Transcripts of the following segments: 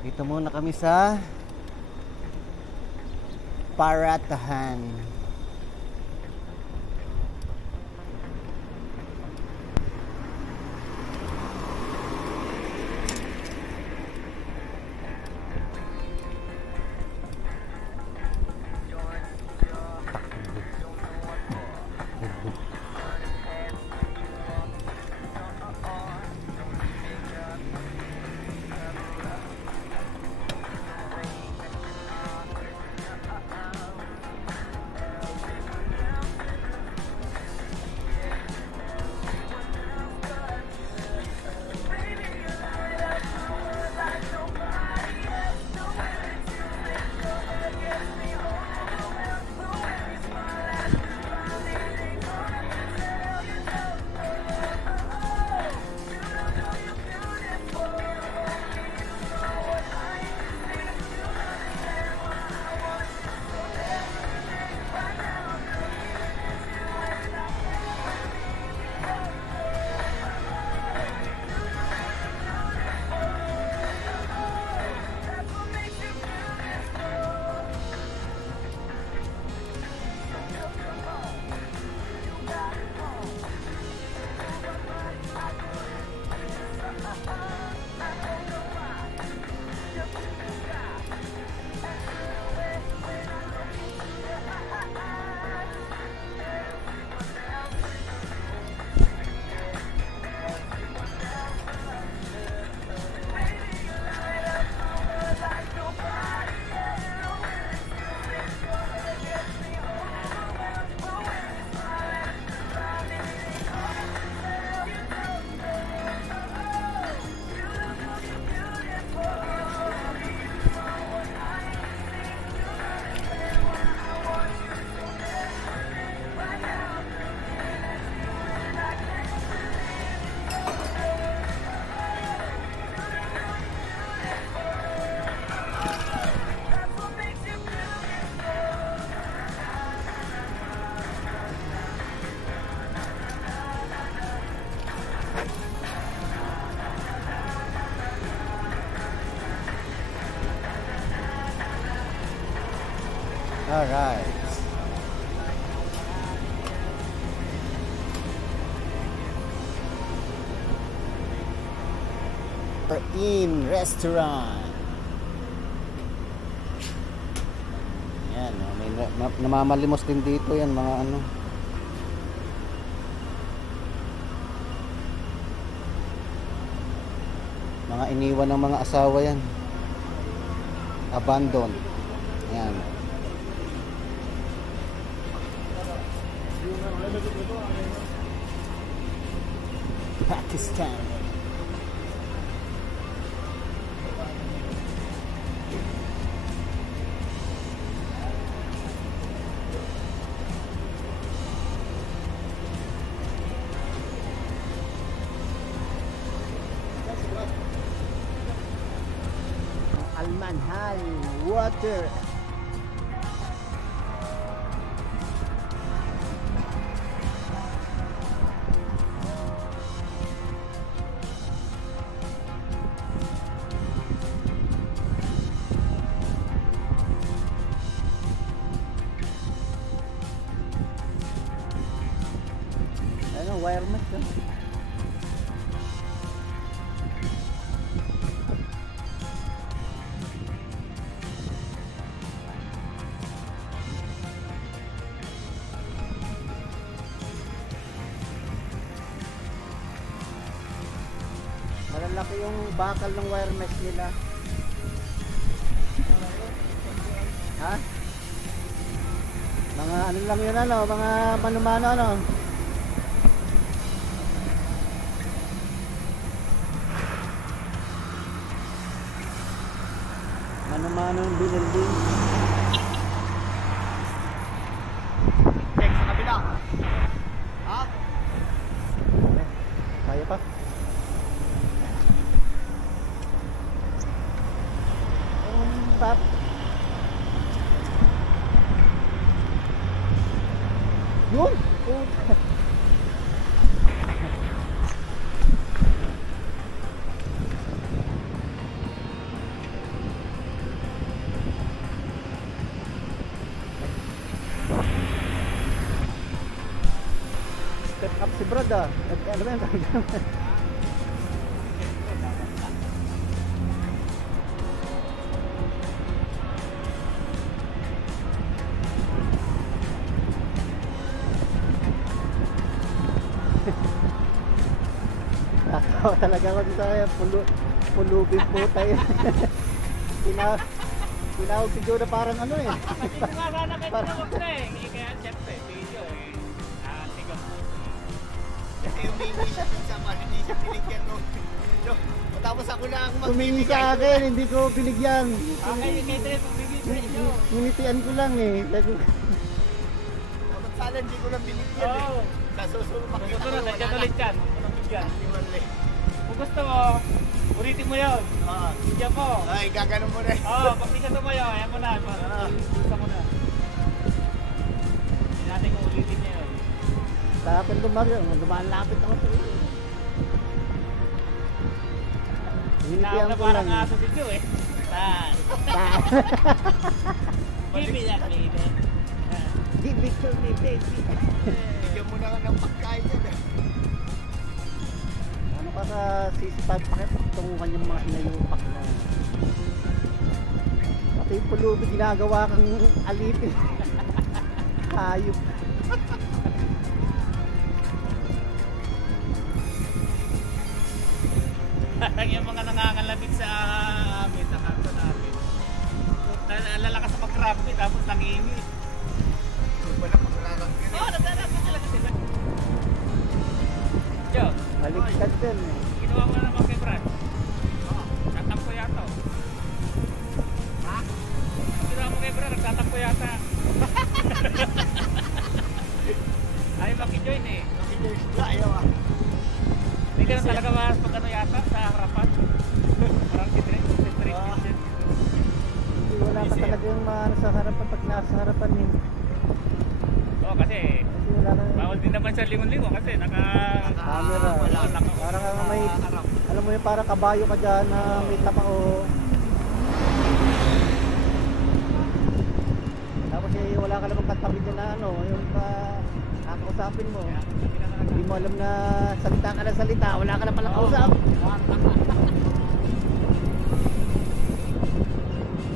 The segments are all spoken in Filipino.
Dito muna kami sa Paratahan. Alright. We're in restaurant. Yan, may namamalimos din dito yan, mga ano. Mga iniwan ng mga asawa yan. Abandon. Yan. Pakistan. Al-Manhal water. Ano, wire mesh yun? Malalaki yung bakal ng wire mesh nila. Ha? Mga ano lang yun, ano, mga mano-mano, ano. Mano-mano yung binilding. Check sa kabila. Ha? Kaya pa? Pap. Yun! up si Brad ah. Ano ba yan? Natawa talaga ako dito kaya pulubing po tayo. Tinawag si Joe na parang ano eh. Hindi ko nga sana kayo tinawag na eh. Hindi kaya siyempre, video eh. Tigang po. Kasi humingi siya sa man, hindi siya binigyan no. Tapos ako lang Humingi sa akin, hindi ko binigyan. Okay, kay Tres, magbibigay nyo. Nginitian ko lang eh. Dapat sana hindi ko lang binigyan eh. Oo. Sa susunod makita ko. Susunod, nandiyan ulit yan. Unang bigyan. Kung gusto mo, ulitin mo yun. Bigyan mo. Ay, gaganon mo na eh. Oo, pag di ka tumayo, ayan mo na. Gusto mo na. Hindi natin kung ulitin niya yun. Sa akin lumalapit ako sa iyo. Tinawag na ko parang lang. aso si Joe eh. Saan? Give me that baby. Give it to me, baby. Bigyan mo na nga ng pagkain yan eh. Ano pa sa sisipag pakipak itong kanyang mga hinayupak na. Pati yung pulubi ginagawa kang alipin. Hayop. Parang yung mga nangangalabit sa amin, sa kanto namin. Lalakas sa mag-rugby tapos nangingit. Wala pang lalaki rin. Oo, naglalakad talaga sila. Joe, Maligtad din eh. ginawa mo na naman kay Brad. Nagtatampo yata. Ha? Ginawa mo kay Brad, nagtatampo yata. Ayaw makijoin eh. Ayaw ah. Hindi ka na talaga mas pag ano yata sa harapan. Parang si Trent. Hindi wala ka talaga yung maano sa harapan pag nasa harapan eh. Oo, kasi Kasi wala ka bawal din naman sa lingon-lingon kasi camera. Parang may, alam mo yung parang kabayo ka dyan na may tapa o. Tapos eh wala ka namang katabi dyan na ano, yung kakausapin mo. Hindi mo alam na salita ka na salita, wala ka na palang kausap.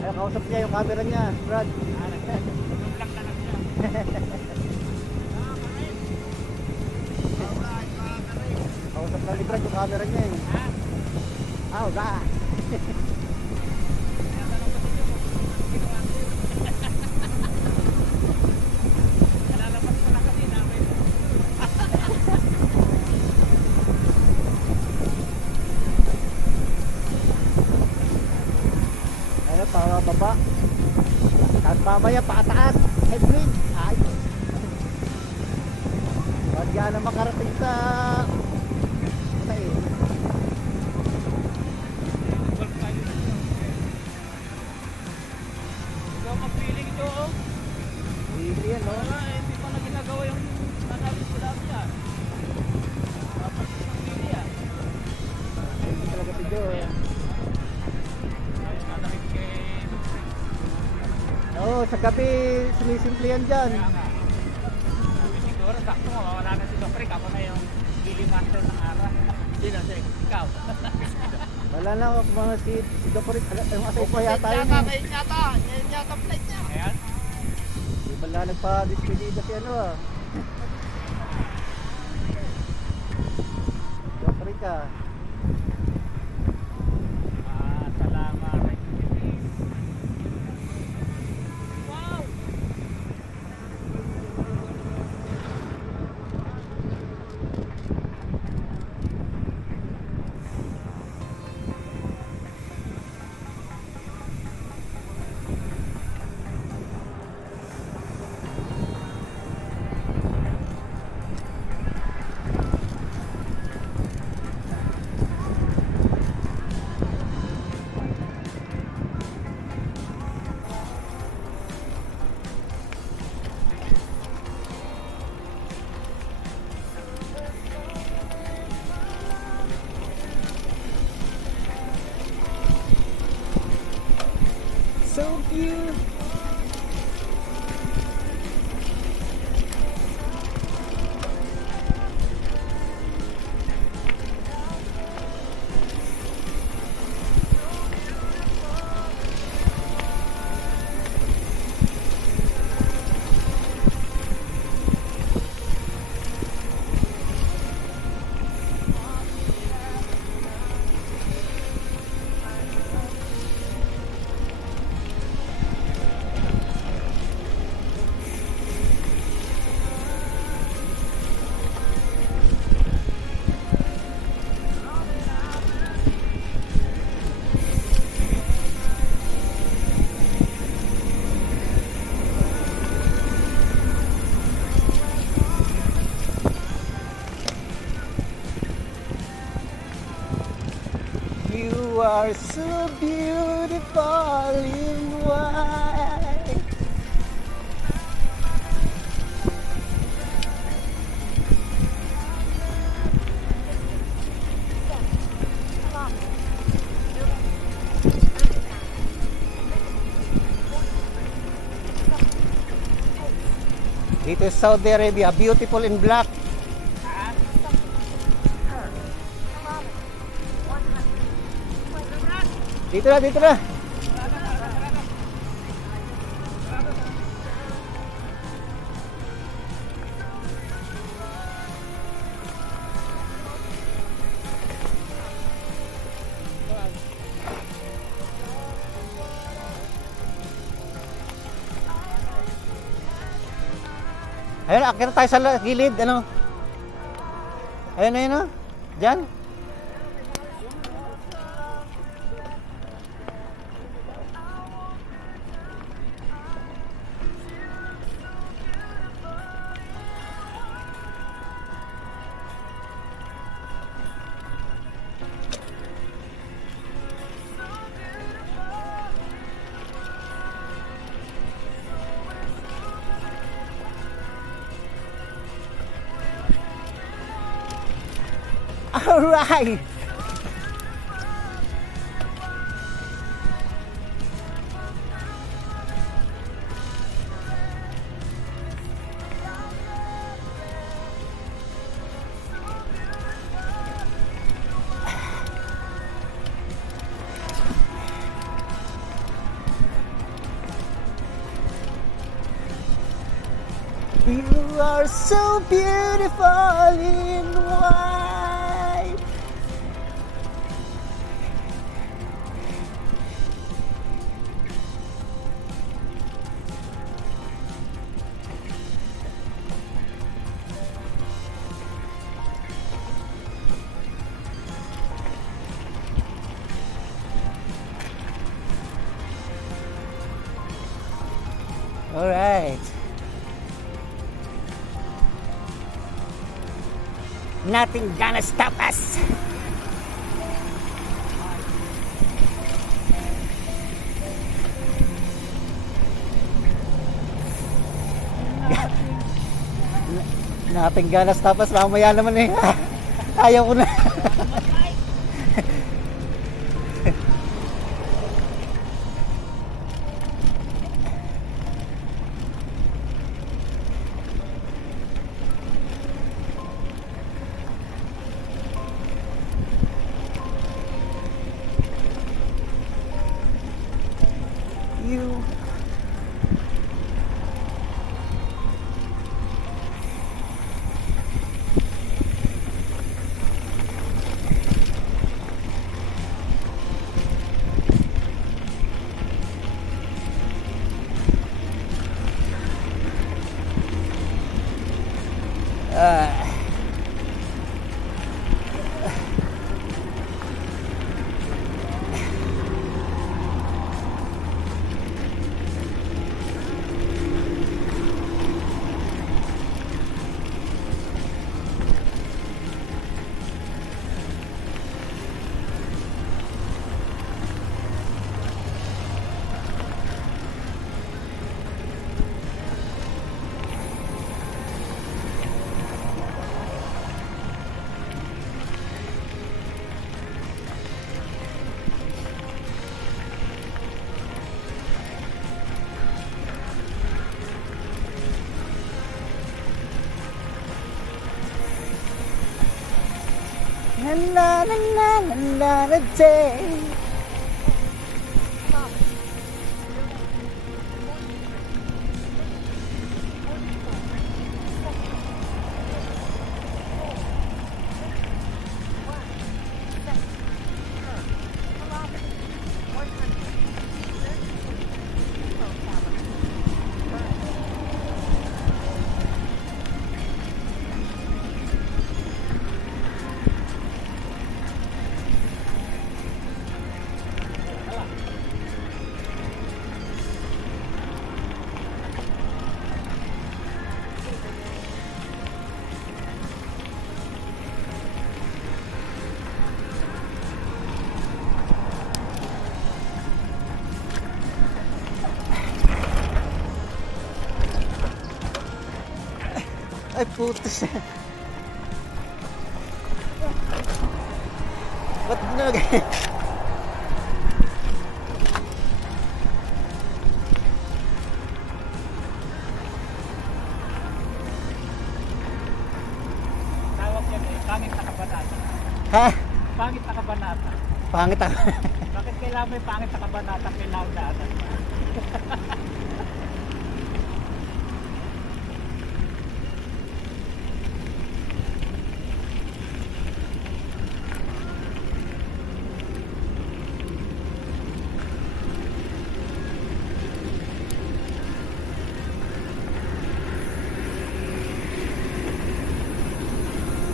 Ay, kausap niya yung camera niya, Brad. Nag-vlog na lang siya. Kausap na ni Brad yung camera niya eh. Ha? Ah, wala. Tinatanong ko sa inyo kung ginawa ko. Nalalapas ko na kasi namin. Ayun, para baba. Tapos mamaya pataas. Headwind. Ayos. Huwag yan na makarating sa eh. Golf tayo na siya. Ikaw mag-feeling ito oh. Hindi yan, no? Wala eh, hindi pa na ginagawa yung nanabis ko dati yan. Dapat ng hindi yan. Hindi talaga si Joe. Ay, nanakit kay... Oo, sa gabi sumisimple yan dyan. Kaya nga. Sabi siguro, sakto mawawala na si Doprik. Ako na yung Billy Master ng araw. Sino? Ikaw. Wala na ako mga si Doporit. Yung asay pa yata yun. Yata, eh. kayo yata. Ngayon yata flight niya. Ayan. Di ba na nagpa-dispedida si ano ah. Doporit ka. Salamat. Wow! So cute. so beautiful in white. Dito sa Saudi Arabia, beautiful in black. Dito na, dito na. Ayun, akit tayo sa gilid, ano? Ayun, ayun, oh. Diyan. All right. You are so beautiful in white. All right. Nothing gonna stop us. Nothing gonna stop us. Mamaya naman eh. Ayaw ko na. You la la la la la la day. Ay, putos. Ba't nag... Tawag yan eh, pangit na kabanata. Ha? Pangit na kabanata. Pangit ako. Bakit kailangan may pangit na kabanata kailangan daanan?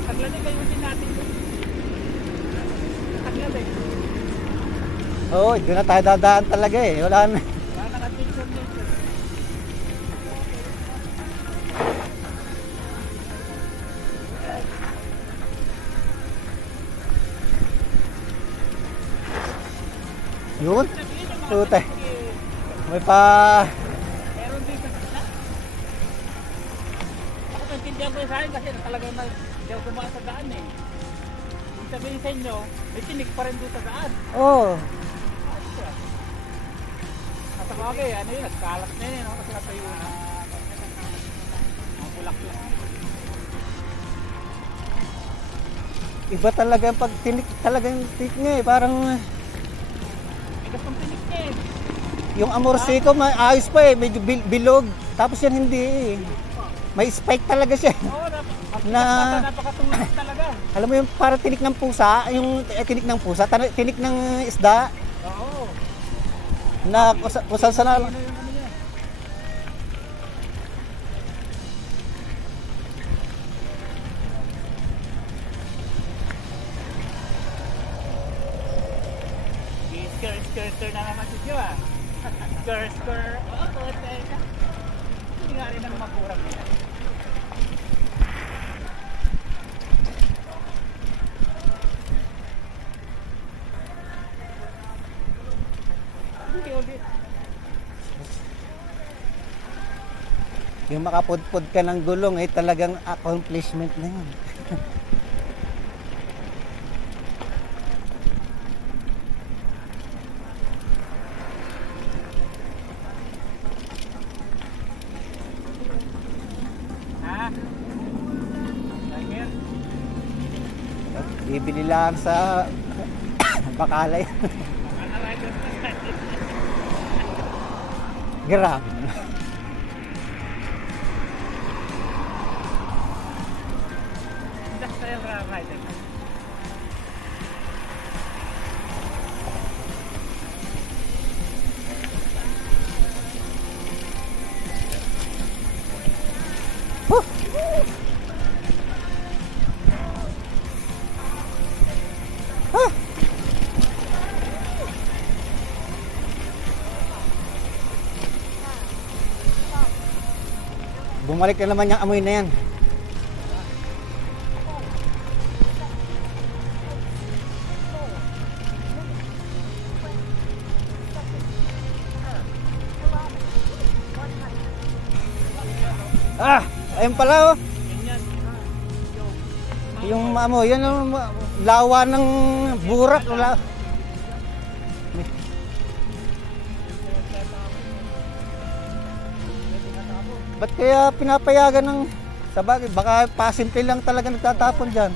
Taglalay kayo din natin doon. Taglalay. Oo, doon na tayo dadaan talaga eh. Wala na. Wala nang attention dito. Yun. Sabihin ng mga Puta. sige, May pa... meron din kasi na. Ako naintindihan ko yun sa akin kasi talagang hindi ako dumaan sa daan eh. Yung sabihin sa inyo, may tinik pa rin doon sa daan. Oo. At sa bagay, ano yun, nagkalat na yun, no? Kasi natayo na. Mga bulak-bulak. Iba talaga ang pagtinik, talagang tinik niya eh. Parang May gastong tinik niya eh. yung Amorsico, ayos pa eh. Medyo bilog. Tapos yan hindi eh. May spike talaga siya. Oo, Na- napakatulog talaga. Alam mo yung para tinik ng pusa, yung tinik ng pusa, tinik ng isda Oo. na kusan sana. Ano yung ano niya? Skr na naman si Joe ah. Skr. Oo, tuwet ka. Hindi nga rin ang makurang nila. Hindi ulit. Yung makapudpud ka ng gulong eh talagang accomplishment na yun. Ha? Tiger? Bibili lang sa Bakalay. Ano rider na? Grabe. Industrial rider. Huh! Huh! Bumalik na naman yung amoy na yan. Ah! Ayun pala oh. Ganyan. Yung amoy, yan ang lawa ng burak. Wala. Ba't kaya pinapayagan ng sabagay? Baka pasimple lang talaga nagtatapon dyan.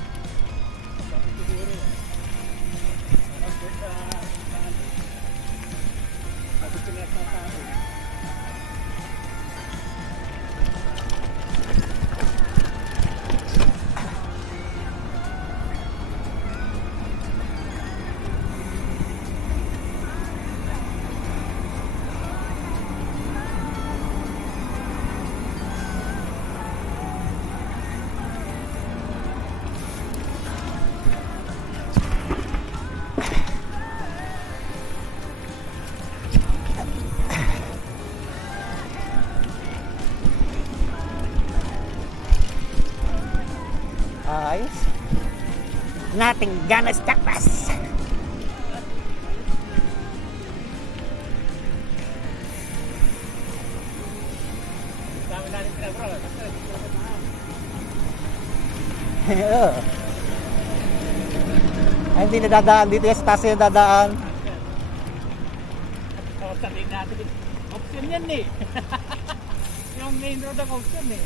Ayos. Nothing gonna stop us. Dami natin pinabro. Basta, dito na. Oo. Ay, hindi na dadaan dito yan, sa taas na dadaan. O, sabihin natin, option yan eh. Yung main road ang option eh.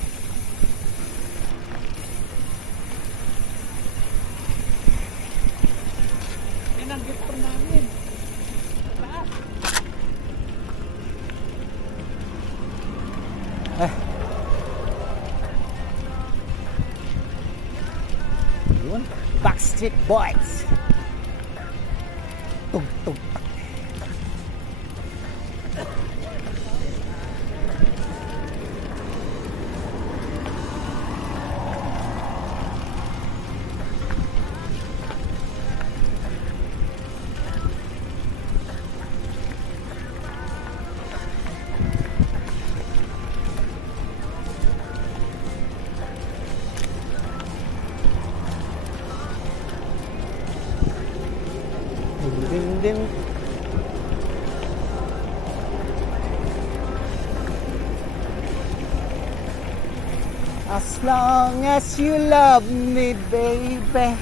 Yan ang gift namin. Sa taas. Yun, Backstreet Boys. Tug, tug. Dim, dim. As long as you love me, baby.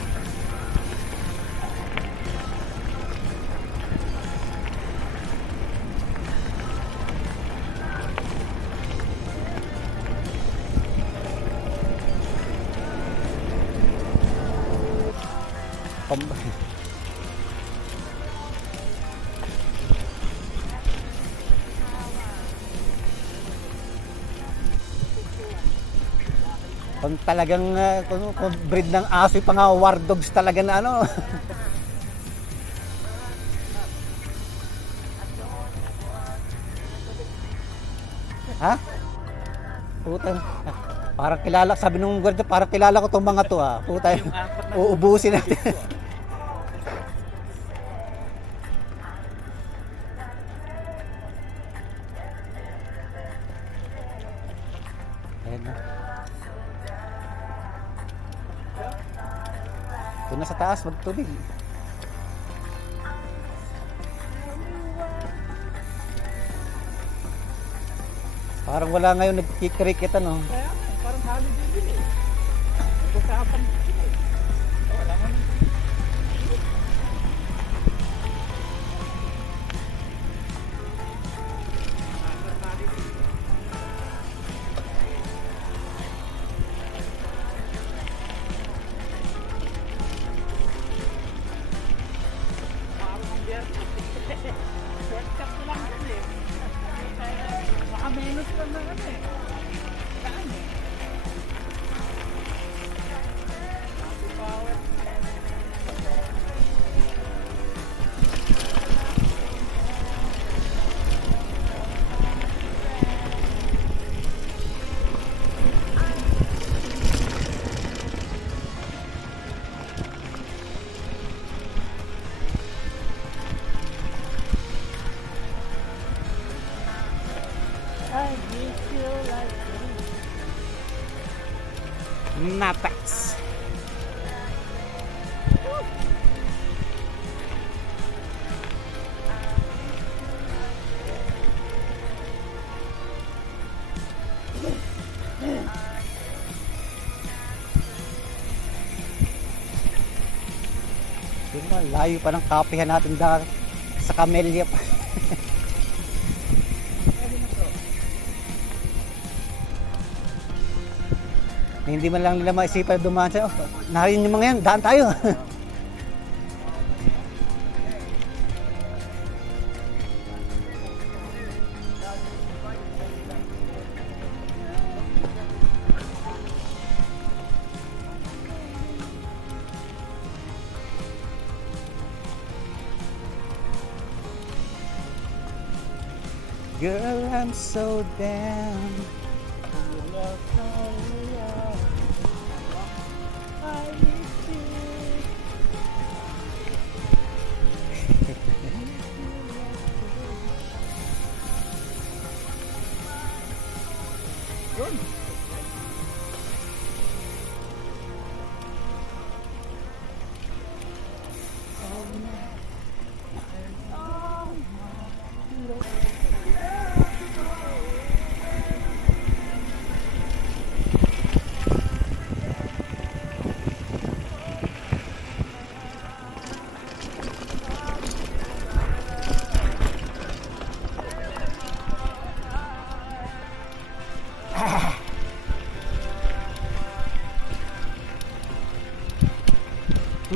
Kung talagang kung breed ng aso yung mga war dogs talaga na ano. Ha? Puta. Parang kilala, sabi nung guardia, parang kilala ko tong mga to ah. Puta. Uubusin natin. Ayan na. Doon na sa taas, magtubig. Parang wala ngayon nagkikriket ano. Kaya, parang holiday din eh. Nagkusapan sila eh. Wala mo na. Shortcut na lang yan eh. Baka minus lang na ano eh. Saan eh? Happy power. I miss you like Napax. Diba, layo pa ng kapihan natin sa Camellia pa. Hindi man lang nila maisipan dumaan siya. Oh, narinig yung mga yan, daan tayo. Girl, I'm so down. I miss you. Yun.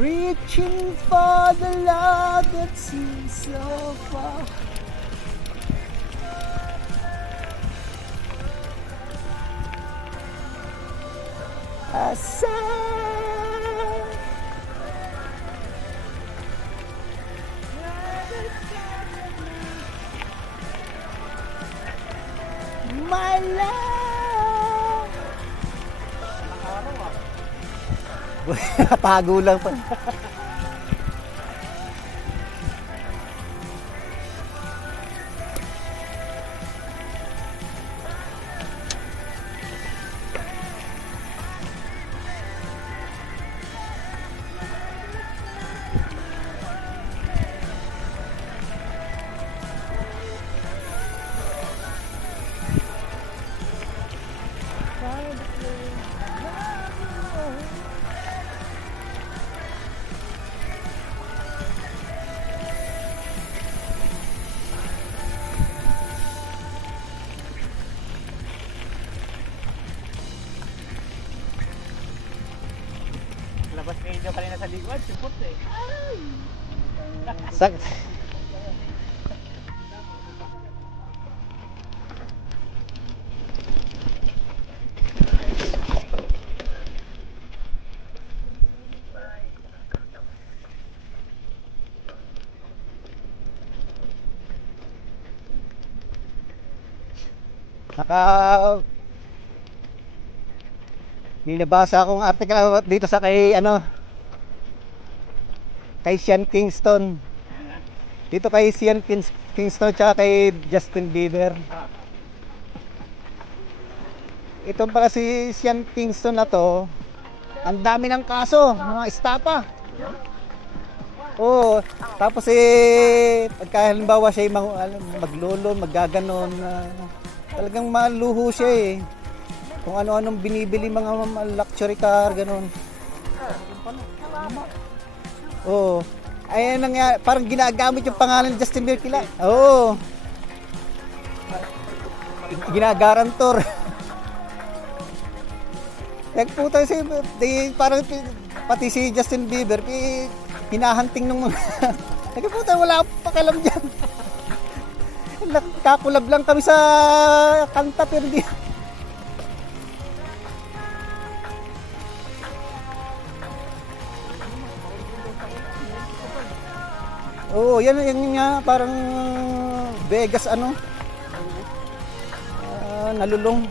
Reaching for the love that seems so far. I said, my love. Tago lang pa. Labas kayo dyan kanina sa likod, sipot eh. Sak. Ninabasa akong article dito sa kay kay Sean Kingston. Dito kay Sean Kingston tsaka kay Justin Bieber. Ito pala si Sean Kingston na to, ang dami ng kaso, mga estapa. Oo, tapos pagka halimbawa siya maglolo, maggaganon, talagang maluho siya eh. Kung ano-anong binibili mga luxury car, ganon. Oo. Ayan nangyari, parang ginagamit yung pangalan ni Justin Bieber kila. Oo. Ginagarantor. Nagputa parang pati si Justin Bieber, hinahanting nung mga nagputa, wala pa pakialam dyan. Nakakulab lang kami sa kanta pero di. Oo, yan nga parang Vegas nalulong.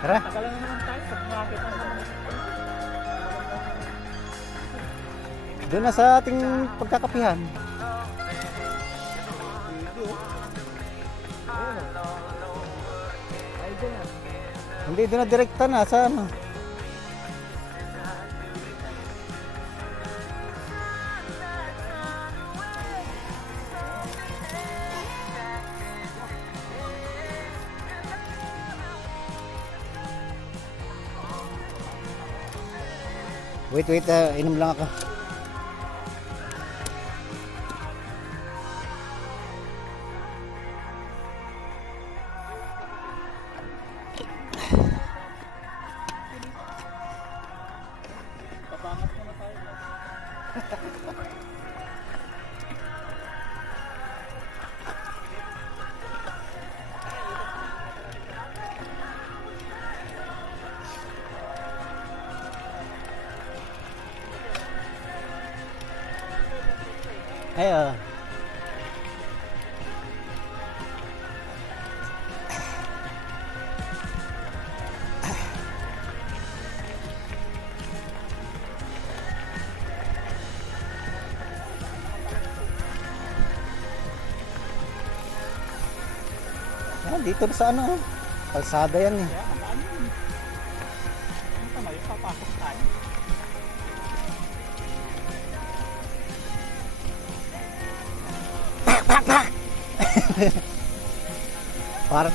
Tara. Tagalan naman tayo pag makakita naman. Doon na sa ating pagkakapihan. Hindi, doon na direkta na sa Wait, inom lang ako. Papangat muna tayo. Ayo. dito sa ano, kalsada yan eh. Kaya naman. Ano tama yung papasok tayo? Parang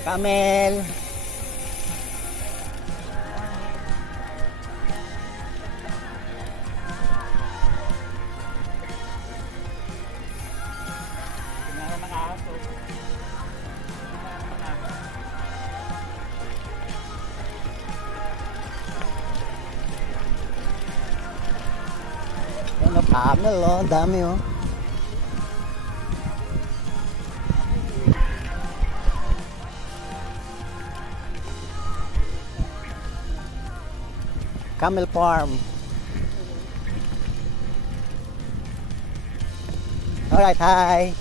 Camel. Tinara ng aso. Tinara ng aso. Ano, camel oh, dami oh. Camel Farm. Alright, hi.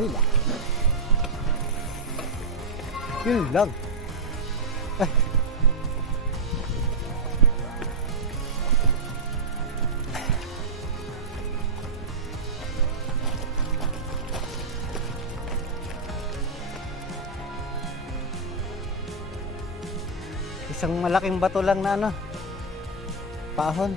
Hila. Yun lang. Ay. Isang malaking bato lang na ano, pahon.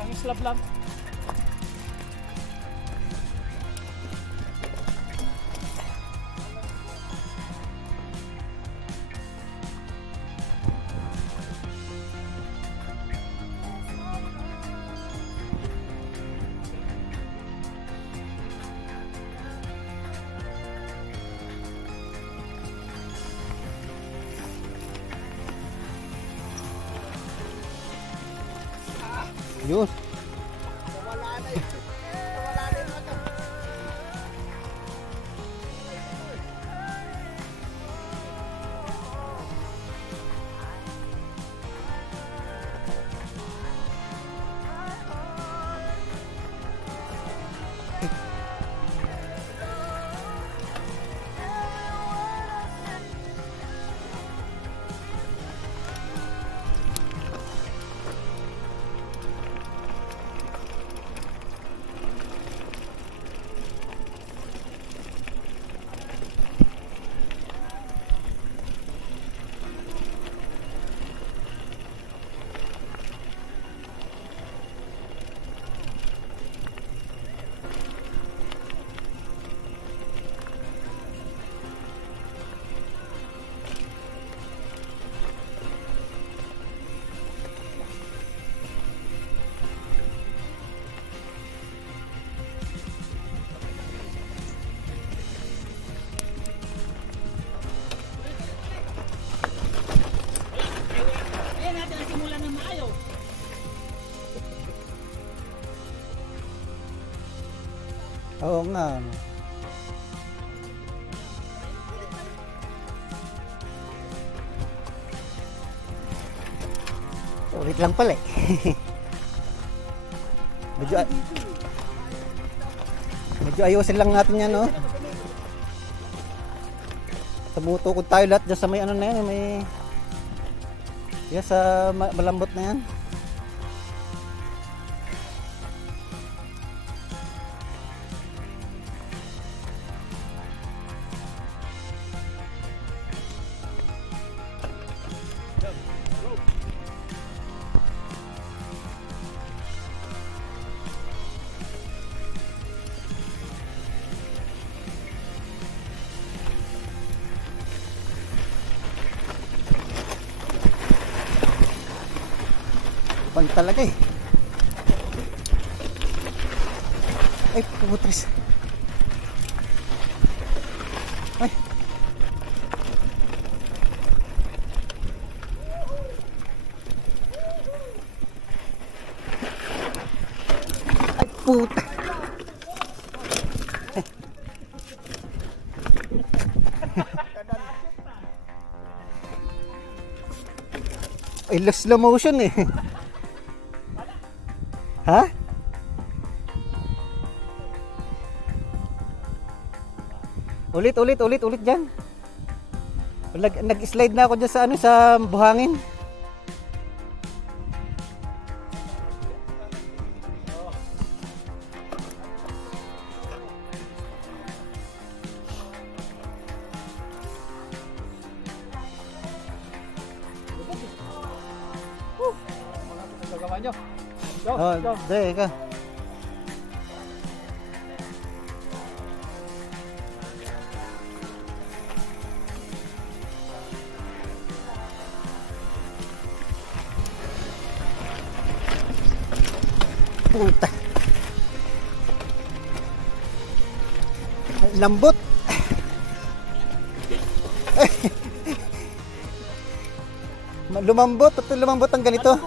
Isang slab lang. Yun. Nawala na yun. Nawala na yun ito. Ayan natin ang simula ng maayo. Oo nga. Ano. Ulit lang pala eh. medyo ayusin lang natin yan, no? Tumutukod tayo lahat dyan sa may ano na yan, may Yan sa malambot na yan. Pag talaga eh. Ay, putris. Ay. Ay, puta. Ay, slow motion eh. Ha? Ulit dyan. Nag-slide na ako dyan sa sa buhangin. Gagawa nyo. Oh, dahil ka. Puta. Lambot. Lumambot ang ganito.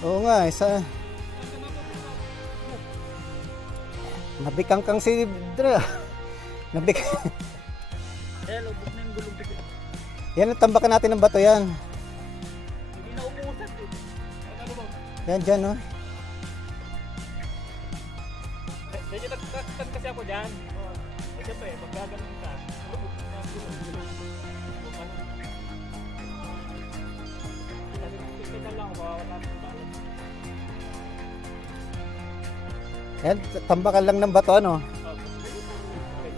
Oo nga, isa. Nabikangkang si Dre. Nabik. Hello, buk na yung gulong dito. Yan, tambakan natin ng bato yan. Hindi na umuusad eh. Ano ba? Yan, dyan, no? Medyo nagkaktan kasi ako dyan. Siyempre, magkaganon ka. Lubog na gulong. Tignan lang ako, wala akong balance. Yan, tambakan lang ng bato, ano?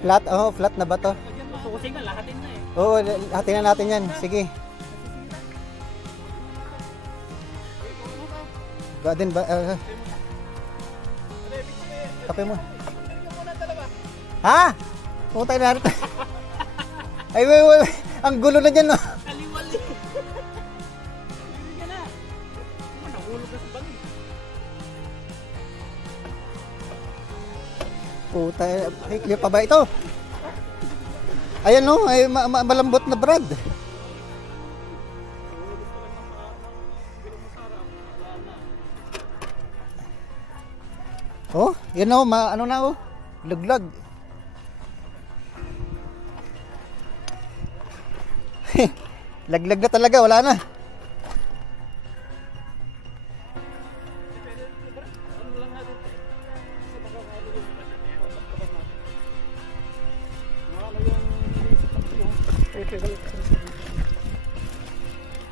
Flat, flat na bato. Tukusing na, lahatin na eh. Oo, hatin na natin yan. Sige. Ba din ba? Kape mo. Ha? Pumunta na rin. Ay, wait. Ang gulo na dyan, no? Aliwali. Hindi ka na. Nahulog na sa bangin. Puta, ay, clear pa ba ito? Ayan, no? Ay, malambot na brad. Oh, yan, no? Ano na, oh? Luglag. Laglag na talaga, wala na.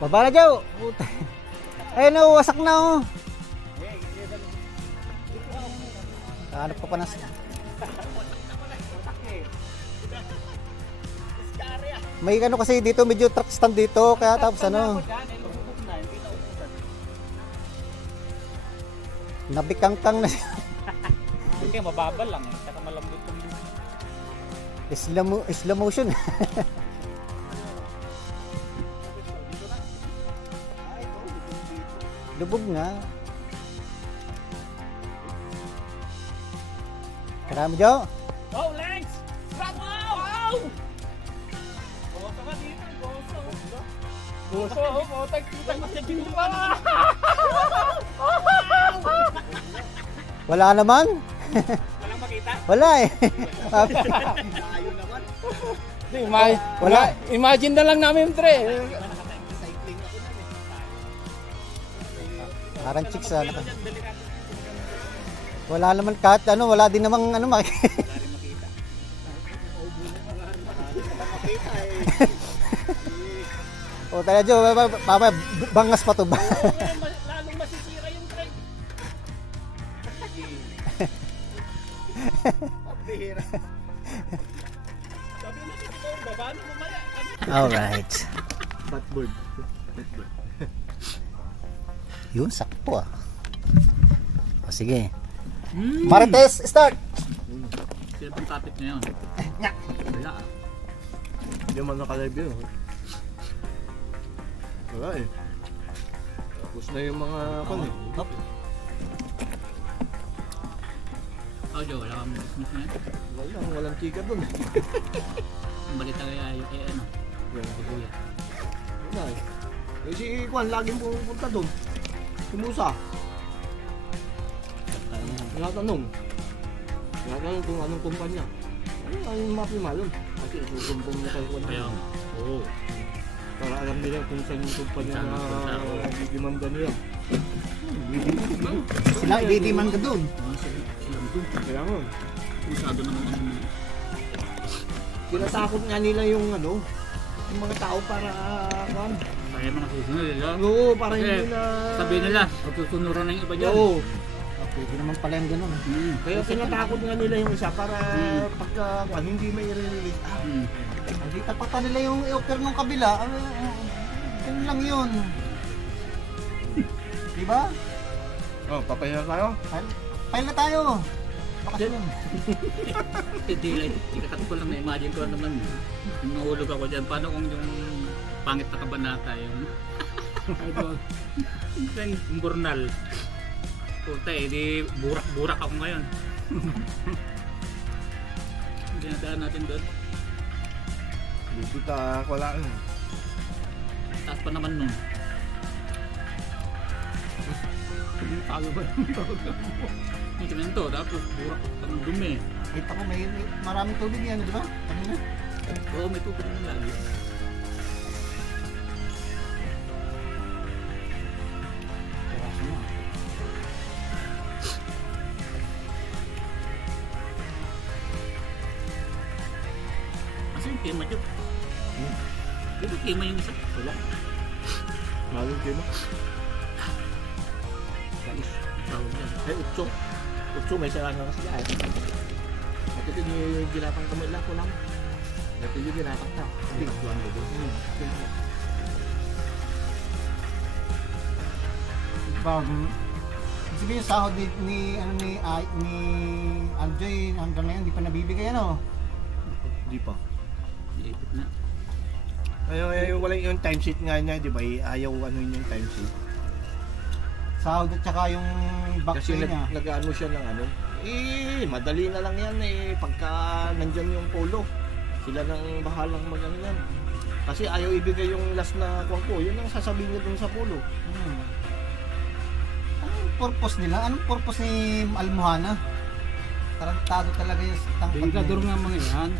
Baba na, Joe. Puta. Ayun, no, wasak na, oh. Hanap pa panas. May ano kasi dito, medyo truck stand dito, kaya tapos ano. Nabikangkang na siya. Hindi, mababal lang eh. Saka malambot yung slow motion. Lubog nga. Karami, Joe. Oh, Lance! Bravo! Wow! Goso ka dito, goso. Goso, oh, tag-kitang dito pa. Wala naman. Walang makita? Wala eh. Ayaw naman. Wala. Imagine na lang namin, Tre. Cycling ako na eh. Parang chicks, Wala naman kahit ano, wala din namang ano Wala rin makita. Makita eh. O talaga Jo, papa bangas pa to ba? Oo, lalong masisira yung drive. Bihira. Sabi na dito, baba na mamaya. Alright. Batboard. Yun, sakto ah. O sige. Marites, start! Sino pang topic ngayon? Wala. Hindi man nakalive yun. Wala eh. Tapos na yung mga kon eh. Hop. Oh, Joe, wala kang business na yan. Walang chika dun. Ang balita kaya yung ano, Yan. kuya. Wala eh. Eh si Kwan, laging pupunta dun. Si Musa. Tinatanong kung anong kumpanya. Ano ang mapimalon? Kasi isusumbong niya kay Kwan. Kaya, oo. Para alam nila kung saan yung kumpanya Saan yung na kumpanya. didimanda nila. Sila, ididiman ka dun. Silang doon. Kaya nga. Usado naman ang Tinatakot nga nila yung ano, yung mga tao para Kwan. kaya mga susunod. Oo, para hindi Eh, na... Sabi nila, pagtutunuran na yung iba dyan. Oo. Pwede naman pala yung ganun. Kaya tinatakot nga nila yung isa para pagka Kwan, hindi may i-release. Hindi tapatan nila yung i-offer ng kabila. Ganun lang yun. Diba? Oh, papahinga tayo. File na tayo. Bakasyon. Hindi, ikakat ko lang na-imagine ko naman. Yung nahulog ako dyan, paano kung yung pangit na kabanata yung yung burnal. Puta eh, di burak ako ngayon. Hindi nadaan natin doon. Bubita, wala ka. Taas pa naman nun. Talo ba yung yung semento, tapos burak ang dumi. Kita ko may maraming tubig yan, di ba? Kanina. Oo, may tubig naman lagi. Asa yung kema dyan? Di ba kema yung isa? Wala. Lalo kayo mo. Tawag yan. Eh, utso may sarang nga kasi ay. At ito yung ginapang kamila ko lang. Ito yung ginapang ta. Hindi. Tuwan ko doon. Sabihin yung sahod ni Aljoy hanggang ngayon hindi pa nabibigay ano. Hindi pa. Ipit na. Ay, wala yung timesheet nga niya, di ba? Ayaw ano yung timesheet. Sahod at saka yung back Kasi pay niya. nag-ano siya ng ano. Eh, madali na lang yan eh. Pagka nandyan yung polo, sila nang bahalang mag-ano yan. Kasi ayaw ibigay yung last na kwangko. Yun ang sasabihin niya dun sa polo. Anong purpose nila? Anong purpose ni Almohana? Tarantado talaga yung tangkad. Delikador nga mga yan.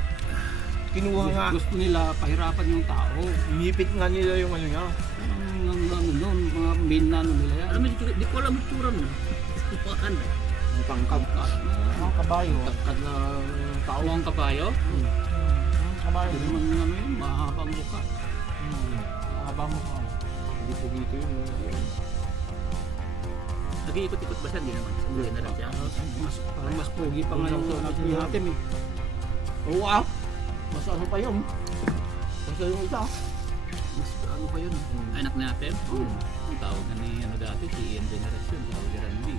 Kinuha nga, Gusto nila pahirapan yung tao. inipit nga nila yung ano niya. Mga main na ano nila yan. Alam mo, di ko alam yung tura mo. Ano? Yung pangkab. Mga kabayo. Tangkad na tao. Tawang kabayo? Kabayo. Hindi naman ano yun, mahabang mukha. Mahaba mo ka. Dito yun. Nag-iikot-ikot ba siya? Hindi naman. Siguro na lang siya. Parang mas pogi pa nga yung natin natin eh. Oo ah. Mas ano pa yun. Kasi yung isa. Mas ano pa yun. Anak natin? Ang tawag na ni ano dati, si Ian Generation. Tawag ni Randy.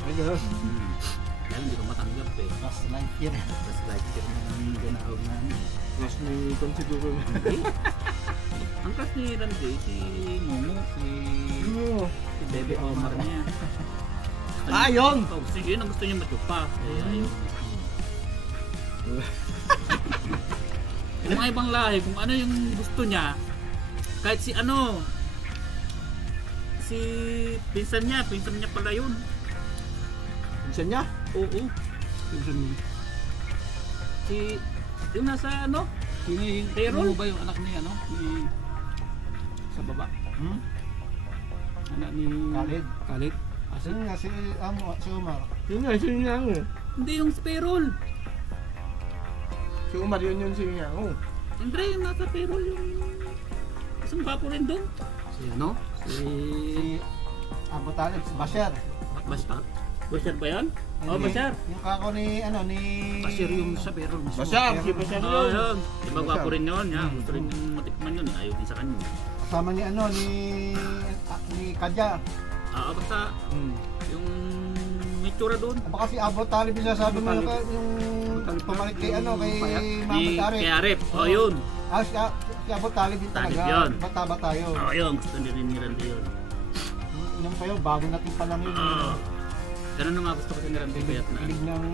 Ay gano'n. Dahil hindi ko matanggap eh. Last life year. Tapos like siya naman ginawag namin. Mas ni Considuro. Ang crush ni Randy, si Momo, si Bebe Omar niya. Ah, yun! Oh, sige, yun ang gusto niya matupa. Eh, ayun. Yung mga ibang lahi, kung ano yung gusto niya, kahit si ano, si pinsan niya pala yun. Pinsan niya? Oo. Pinsan mo. Si, yung nasa ano, Yung Payroll? ba yung anak ni ano? Ni, sa baba. Anak ni Khalid. Khalid. Yun nga, si Umar. Yun nga, si Yang eh. Hindi yung payroll. Si Umar yun si Yang. Andre, yung nasa payroll yung isang bapo rin doon. Si ano? Si... Abu Talib, Bashar. Basta? Bashar ba yan? Oo, Bashar. Yung kako ni, ni... Bashir yung sa payroll mismo. Bashar, si Bashar Oo, yun. yun. Diba bapo rin yun. Yan. Gusto rin matikman yun. Ayaw din sa kanya. Kasama ni ni Kadya. Basta yung may tsura doon. Baka si Abu Talib yung sasabi mo yung pamalit kay kay Mahmoud Arif. Kay Arif. Oo, yun. Si Abu Talib yung Talib talaga. yun. Bata-bata yun. Oo, yun. Gusto rin ni Randy yun. Yung pa yun, bago natin pa lang yun. Oo. Ganun na nga gusto ko sa Randy Payat na. Hilig ng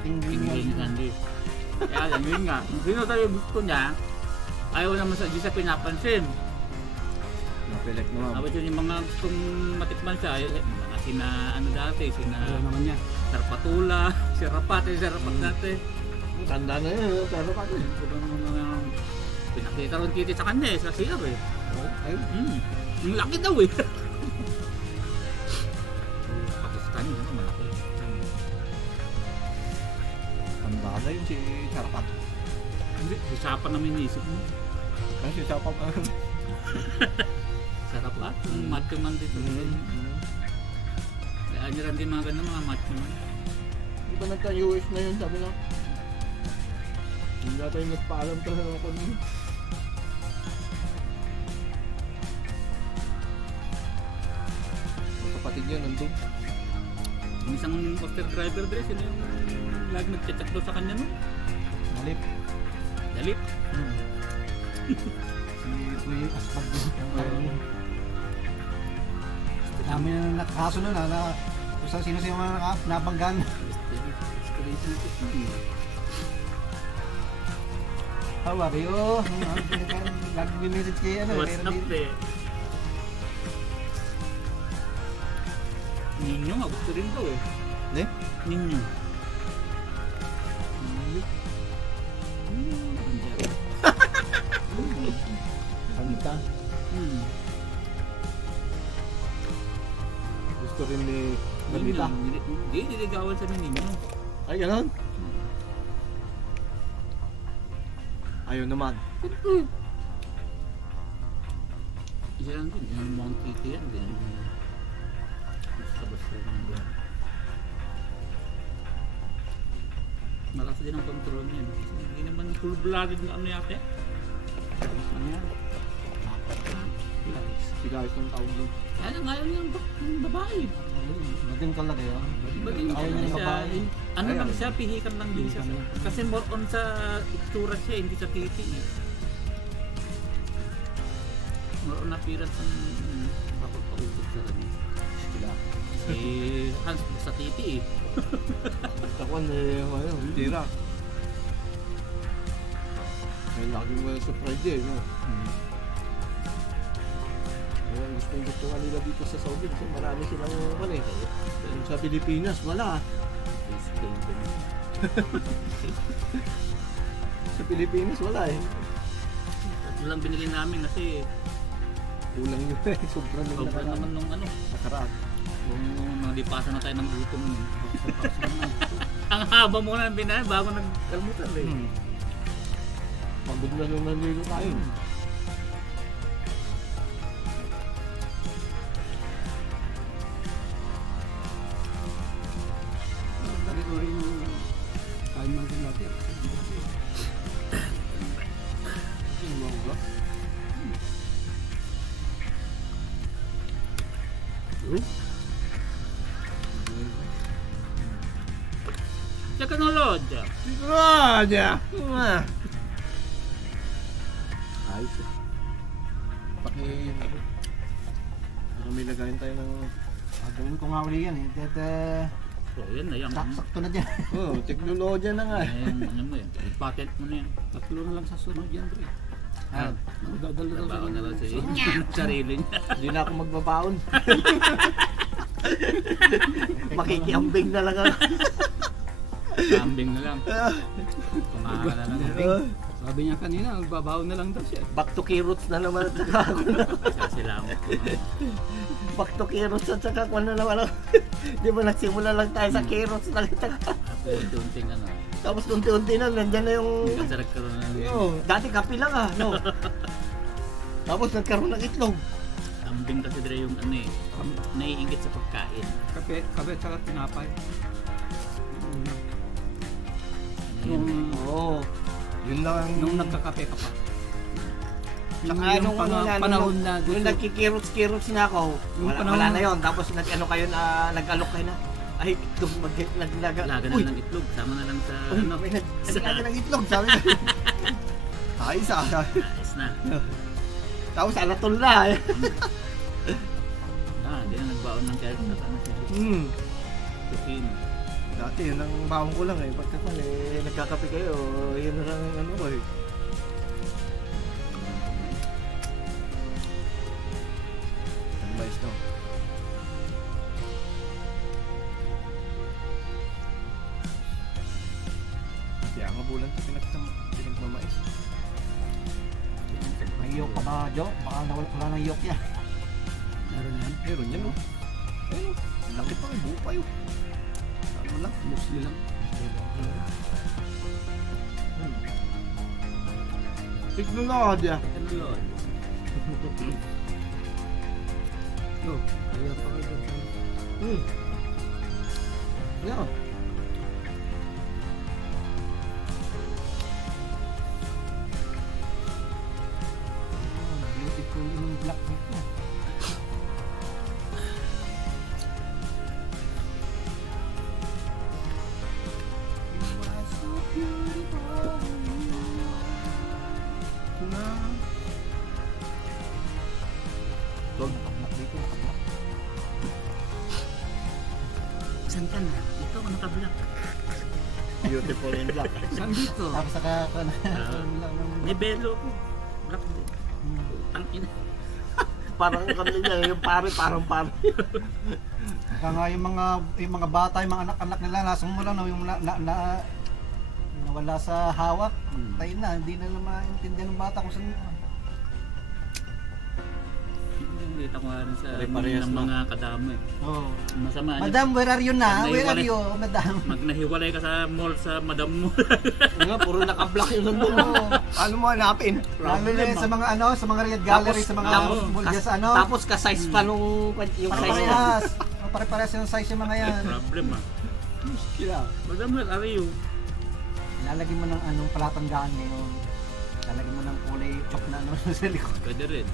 tingling Tingin ni yan. Randy. Kaya yan, yun nga. Kung sino tayo gusto niya, ayaw naman di siya pinapansin. Napilik naman. Tapos yun yung mga gustong matikman siya, mga sina dati, sina Ayaw naman niya. Sarpatula, si Rapat, dati. Tanda na yun, pero kasi. Pinakita ron kitty sa kanya sa CR eh. Ayun. Yung laki daw eh. Pakistan yun, malaki. Tanda na yun si Charapat. Hindi, usapan namin isip mo. Kasi si Charapat Sarap at, macho man dito. Kaya nyo rin din mga ganun, mga macho man. Di ba nagka-US na yun, sabi lang. Hindi na tayo nagpaalam talaga ako nun. Kapatid niya nandun. Yung isang poster driver dress, yun yung lagi nagchat-chat doon sa kanya no? Malip. Dalip. Si Kuya Asbag din. Dami na nakakaso nun na kung sino-sino mga nabanggan. How are you? Lagi binidid kay What's up eh? Ninyo nga, gusto rin daw eh. Ne? Ninyo. Sanita. Gusto rin ni Balita. Hindi, niligawan sa ninyo. Ay, gano'n? Ayaw naman. Isa lang din, yung Mount Kitty yan din. Basta lang din. Malakas din ang control niya. Hindi naman full-blooded na ano yate. Ano yan? Si guys ng taon doon. Kaya lang ayaw niya ng babae. Bading talaga yun. Iba din Ayaw niya ng siya. babae. Ano lang siya, pihikan lang din siya. Kasi more on sa itsura siya, hindi sa titi eh. More on appearance ang kapag-pausap sa rin. Sila. Si Hans sa titi eh. Takwan eh, tira. May laging wala sa Friday, no? Kaya gusto nga nila dito sa Saudi kasi marami silang ano eh. Sa Pilipinas, wala. Sa Pilipinas, wala eh. Ito lang binigay namin kasi Kulang yun eh. Sobrang nila sobrang naman nung ano. nakaraan. Kung nalipasan na tayo ng gutom nun. Ang haba mo na binay bago nagkalmutan eh. Pagod na nung nandito tayo. Dali ko rin yung kain man din natin. Yung mga vlog. Teknolodya. Sigurado! Ayos eh. Para may lagayin tayo ng... Gawin ko nga uli yan eh. So yan na yan. Sakto na dyan. Oh, teknolohiya na nga eh. Ano mo yan? Patent mo na yan. Tatlo na lang sa sunod yan, Dre. Trabaho na lang sa sarili niya. Hindi na ako magbabaon. Makikiambing na lang ako. Kambing na lang. Kumain ka na lang. Sabi niya kanina, magbabaw na lang daw siya. Back to key roots na naman. Salamat. back to carrots at saka kung ano naman. Di ba nagsimula lang tayo sa carrots lang. Unti-unting ano. Tapos unti-unti na, nandyan na yung... Kasi nagkaroon ng... Dati kape lang no? Tapos nagkaroon ng itlog. Ambing kasi dre yung ano eh. Naiingit sa pagkain. Kape at saka tinapay. Oo. Yun lang. Nung nagkakape ka pa. Saka Yung panahon na gusto. Nung nagkikirots-kirots na ako, Yung wala, panahon wala na na- yun. Tapos nag-ano kayo na, nag-alok kayo na. Ay, itlog, naglaga. Laga na Uy, ng itlog. Sama na lang sa uy, ano. may naglaga ng itlog, sabi ko. Ayos ah. Ayos na. Tapos alatol na eh. Hindi na nagbaon ng kahit sa ano siya. Pupino. Dati yun ang baon ko lang eh. Pagkapan eh, nagkakape kayo. Yun na lang ang ano ko eh. Advice to. Kaya nga bulan ito pinagmamais. May yok pa ba, Jo? Baka wala ng yok yan. Meron yan. Meron yan oh. Ayun oh. Laki pa kayo, buo pa yun. Ano lang? Mostly lang. Teknolodya. Ano yun? Oh, kaya pa kayo. Yeah. Beautiful yung black nito. Saan ka na? Ito ako naka-black. Beautiful in black. Saan dito? Tapos saka May belo ko. Black din. Tangina. Parang kami niya, yung pare, parang pare. Kaya nga yung mga bata, yung mga anak-anak nila, nasa mo lang, yung nawala sa hawak, tayo na, hindi na maintindihan ng bata kung saan. Nakita ko nga rin sa Pare-parehas ng na. mga kadamo eh. Oh. Masama niya. Madam, where are you na? Pag Where are naiwalay- you, madam? Mag nahiwalay ka sa mall sa madam mo. Nga, puro naka-black yung nandun. Paano mo hanapin? Lalo na yun sa mga sa mga Riad Gallery, sa mga mall dyan sa ano. Tapos ka-size pa nung yung size niya. Pare-parehas. Pare-parehas yung size yung mga yan. Problem ah. Kila. Madam, where are you? Lalagyan mo ng anong palatandaan ngayon. Lalagyan mo ng kulay chok na ano sa likod. Pwede rin.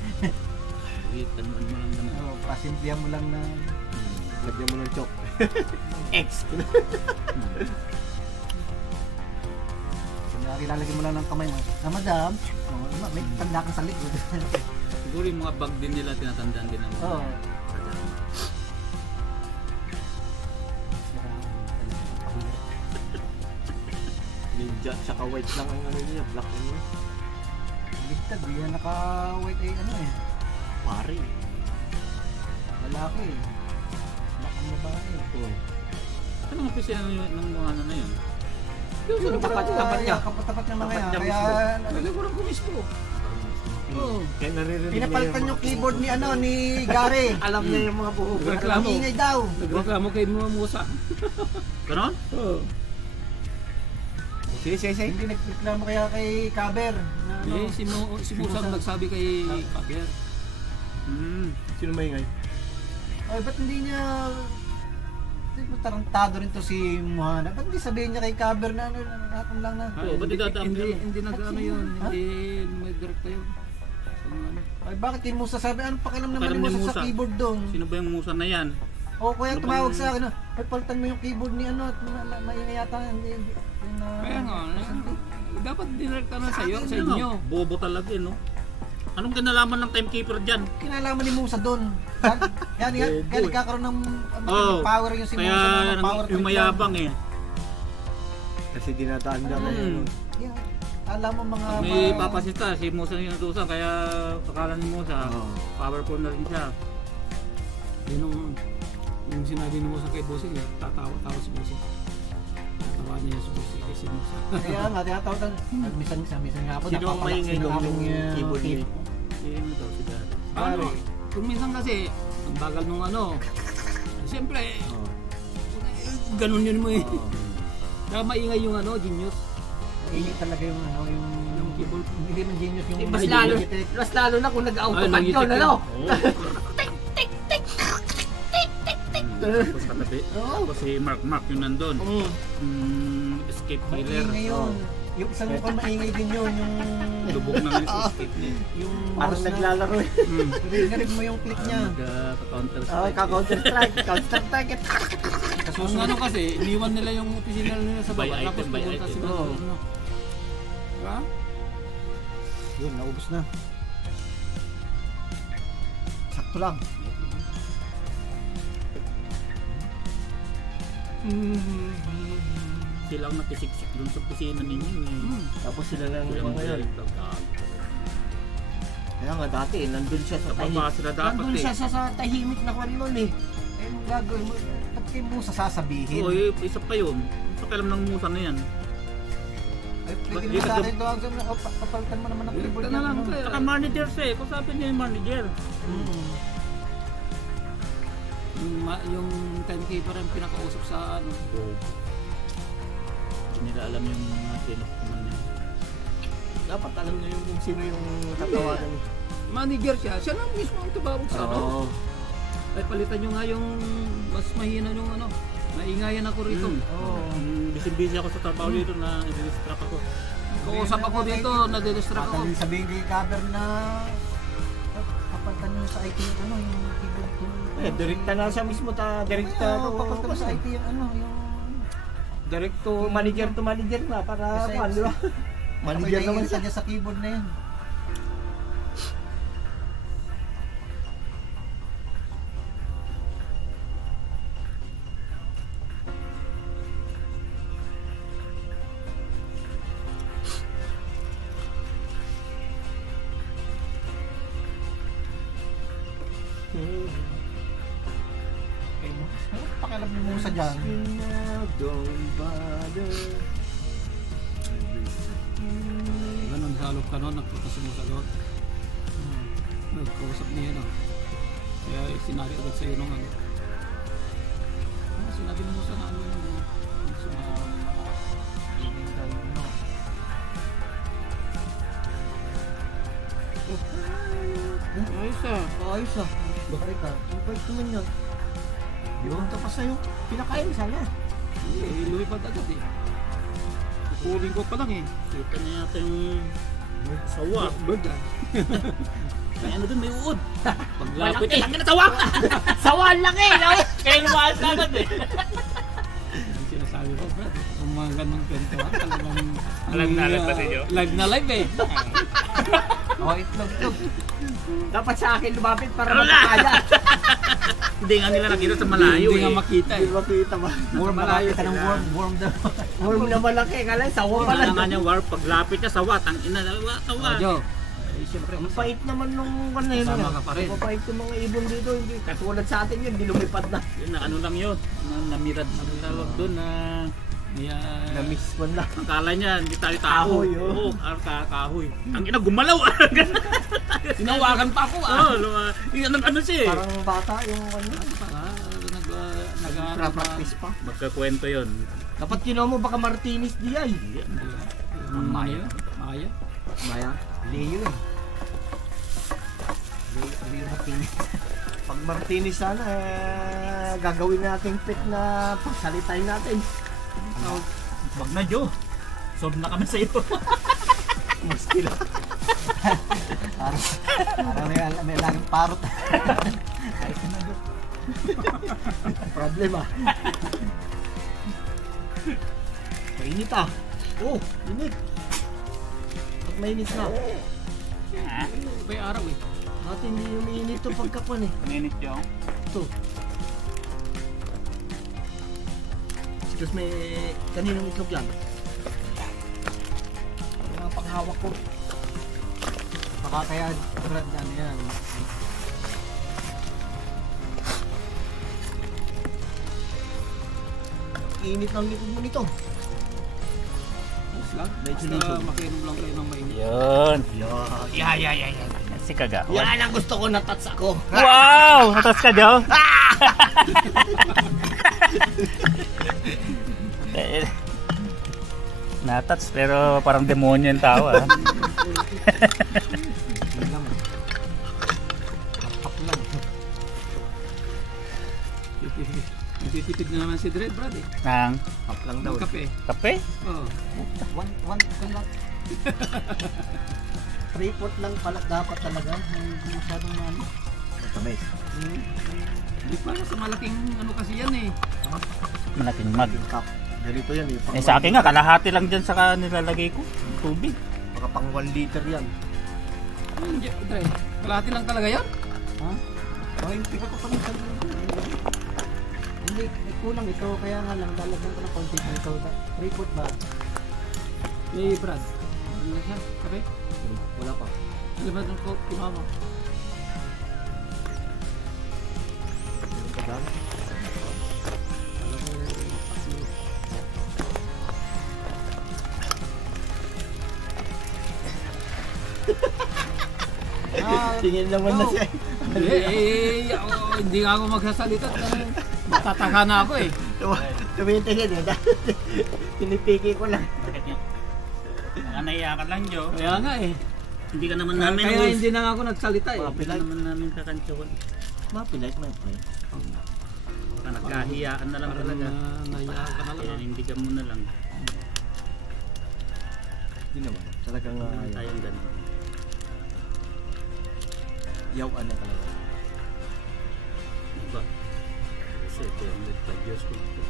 Wait, tanuan mo lang naman. Oh, pasimplihan mo lang na Lagyan mo ng chok. X. Kunyari, lalagyan mo lang ng kamay mo. Madam, may tanda kang sa likod. Siguro yung mga bag din nila tinatandaan din ng mga Oo. kadamo. Ninja, tsaka white lang ang ano niya. Black niya. Ligtad, di yan naka-white ay ano eh. Pare. Lalaki eh. Lakang babae. Oh. Anong opisina ng mga ano na yun? Yung tapat-tapat niya. Tapat-tapat ng mga Tapat yan. niya Kaya, Nagagurang ko mismo. Oo. Kaya naririnig Pinapalitan niya yung keyboard ni ano ni Gary. Alam niya yung mga buhok. Reklamo. Ang ingay daw. Nagreklamo kay Musa. Ganon? Oo. Sige, sige, sige. Hindi nagreklamo kaya kay Kaber. Na, ano, Eh, si Musa ang nagsabi kay Kaber. Sino maingay? Ay, ba't hindi niya... Tarantado rin to si Muhana. Ba't hindi sabihin niya kay Kaber na ano lang na... Oo, ba't idadampi mo? Hindi nag-ano yun. Ha? Hindi may direkta yun. Sa mga ano. Ay, bakit yung Musa sabi? Ano pakialam naman Pakialam ni ni Musa sa Musa. keyboard doon? Sino ba yung musa na yan? O kaya Ano tumawag bang- sa akin, ay palitan mo yung keyboard ni ano at maingay yata. Hindi, Kaya nga, dapat direkta na sa iyo, sa Ano, inyo. bobo talaga eh, no? Anong kinalaman ng timekeeper dyan? Kinalaman ni Musa doon. Yan, kaya nagkakaroon ng Oo. power yung si Kaya Musa. ng power trip umayabang yan. eh. Kasi dinadaan na kayo. Yan. Alam mo mga... May papasita, si Musa yung natusan, kaya akala ni Musa, Oo. powerful na rin siya. Yun yung sinabi ni Musa kay Bossing, tatawa-tawa si Bossing. Tatawa niya si Bossing kay si Musa. Kaya nga, tinatawag minsan nga po. Sino ang maingay doon yung keyboard niya? Si ano daw, si Gary. Ano, kung minsan kasi, Ang bagal nung ano. Siyempre, Oh. ganun yun mo eh. Oh. Kaya maingay yung ano, Genius. Hindi talaga yung ano, yung keyboard. Hindi man genius yung Mas lalo na kung nag-autopad Logitech yun, ano? Oo. Tapos katabi. Tapos si Mark yung nandun. Escape killer. maingay yun. Yung isang mukhang maingay din yun, yung Lubog na nga yung escape niya. yung Parang mouse na naglalaro eh. narinig mo yung click niya. Nag-counter Oh, ka-counter-strike. Counter-strike. Ang ano kasi, iniwan nila yung opisina nila sa By baba. item, Tapos by pupunta item. sila sa Oo. ano. Diba? Yun, naubos na. Sakto lang. Sila ang nakisiksik dun sa kusina ninyo eh. Tapos sila lang Yung yung ngayon. Kaya nga dati, nandun siya sa Sa baba sila dapat Nandun eh. siya sa tahimik na kwan nun eh. Eh, anong gagawin mo? Pag kayo mo sasabihin. Oo, isa pa yun. Sa kailam ng musa na yan. Ay, pwede Di mo sa ka- akin doon. Papalitan mo naman ang keyboard Ito na lang. ano. Saka manager siya eh. Kung sabi niya yung manager. Yung timekeeper ang pinakausap sa ano. Hindi nila alam yung pinakaman niya. Dapat alam niya yung kung sino yung tatawagan. Manager siya. Siya lang mismo ang tumawag sa ano. Oo. Ay palitan nyo nga yung mas mahina yung ano. Naingayan ako rito. Busy ako sa trabaho dito na i-distract ako. Kausap ako dito, nadidistract ako. Mataling sabihin kay cover na papalitan nyo sa IT yung ano, yung keyboard ko. Eh, direkta na siya mismo direkta to. Papalitan mo sa IT yung ano, yung Direct to manager na para Kasi- kuan, di ba? Manager naman siya. niya sa keyboard na yan. Eh, ano pakialam ni Musa dyan? Don't bother. Ganun sa alok ka nun, nagpunta sa mga sagot. Nagkausap niya no. Kaya sinabi agad sa'yo nung ano. Sinabi mo sa ano yung sumasagot. Ayos ah. Ayos ah. Bakit ka? Invite naman yan. Yun, tapos sa'yo. Pinakain sana. Lumipad agad eh. Kukuling ko pa lang eh. Kita niya yata yung sawa. Bird ah. May ano dun, may uod. Paglapit eh, hanggang na sawa! Sawan lang eh! no? Kaya lumakas na agad eh. Ang sinasabi ko, Brad. Kung mga ganong kwento ha, talagang... Live na live ba ninyo? Live na live eh. Oh, itlog. Dapat sa akin lumapit para Wala! makakaya. Hindi nga nila nakita sa malayo Hindi eh. nga makita eh. Hindi makita ba? Worm, malayo ka ng sila. worm daw. Worm na malaki, kala sawa Wala pala. na nga niya war, paglapit niya sawa, tangina na sawa. Oh, Joe. Eh, siyempre, Ang pait naman nung kanina. Kasama ka pa rin. Mapait yung mga ibon dito. Hindi. Katulad sa atin yun, di lumipad na. Yun na ano lang yun, namirad na tawag doon na Na-miss mo lang. akala niya hindi tayo tao. Kahoy, oh. Oo, kahoy. Ang ina gumalaw. tinawagan pa ako ah. Oo, yung ano siya eh. Parang bata yung ano. Nag-practice. Practice pa. Magkakwento yun. Dapat kinuha mo baka Martinez di ay. Hindi. Maya. Maya. Maya. Leo eh. Leo Martinez. Pag Martinez sana, gagawin nating pet na pagsalitain natin. Wag na Jo. Solve na kami sa iyo. Mas kila. Parang may laging parot. Problema. Mainit ah. Oh, init. Pag mainit na. May araw eh. Dati hindi umiinit to pagkapan eh. Minute Jo. Ito. Excuse me, kaninong itlog yan? Yung mga panghawak ko. Baka kaya Brad na ano yan. Init ng likod mo nito. Yes lang. Medyo Basta liso. makinom lang kayo ng mainit. Yun. Yeah. si Kagawan. Yan ang gusto ko, na-touch ako. Wow! Natas ka, Joe? Natats pero parang demonyo yung tao ah. Nagtitipid na naman si Dred, Brad eh. Nang Hap lang daw. Ng kape. kape? Oo. One kalat. 3/4 lang pala dapat talaga. Hindi masyadong ano. Matamis. Di para sa malaking ano kasi yan eh. Malaking mug. Cup. Ganito yan eh. Eh sa akin nga, kalahati lang dyan sa nilalagay ko. Tubig. Baka pang 1 liter yan. Dred, kalahati lang talaga yan? Ha? Oh, hindi ko pa rin Hindi, kulang ito. Kaya nga lang, lalagyan ko ng konti ng soda. 3/4 ba? Eh, Brad. Ano na siya? Kape? Wala pa. Ano ba ng coke? Kimama. Meron pa dami. Tingin naman na siya. Hindi nga ako magsasalita. Matataka na ako eh. Tumitingin eh. Tinipiki ko lang. Mga naiya ka lang, Joe. Kaya nga eh. Hindi ka naman namin Kaya hindi na nga ako nagsalita eh. Hindi ka naman namin kakantsuhan. Mapilike na pre. Baka nagkahiyaan na lang talaga. Naiyak ka na Kaya lang. hindi ka muna lang. Hindi naman. Talagang Tayong ganun. yawan na talaga. Diba? Kasi 205 years old ko.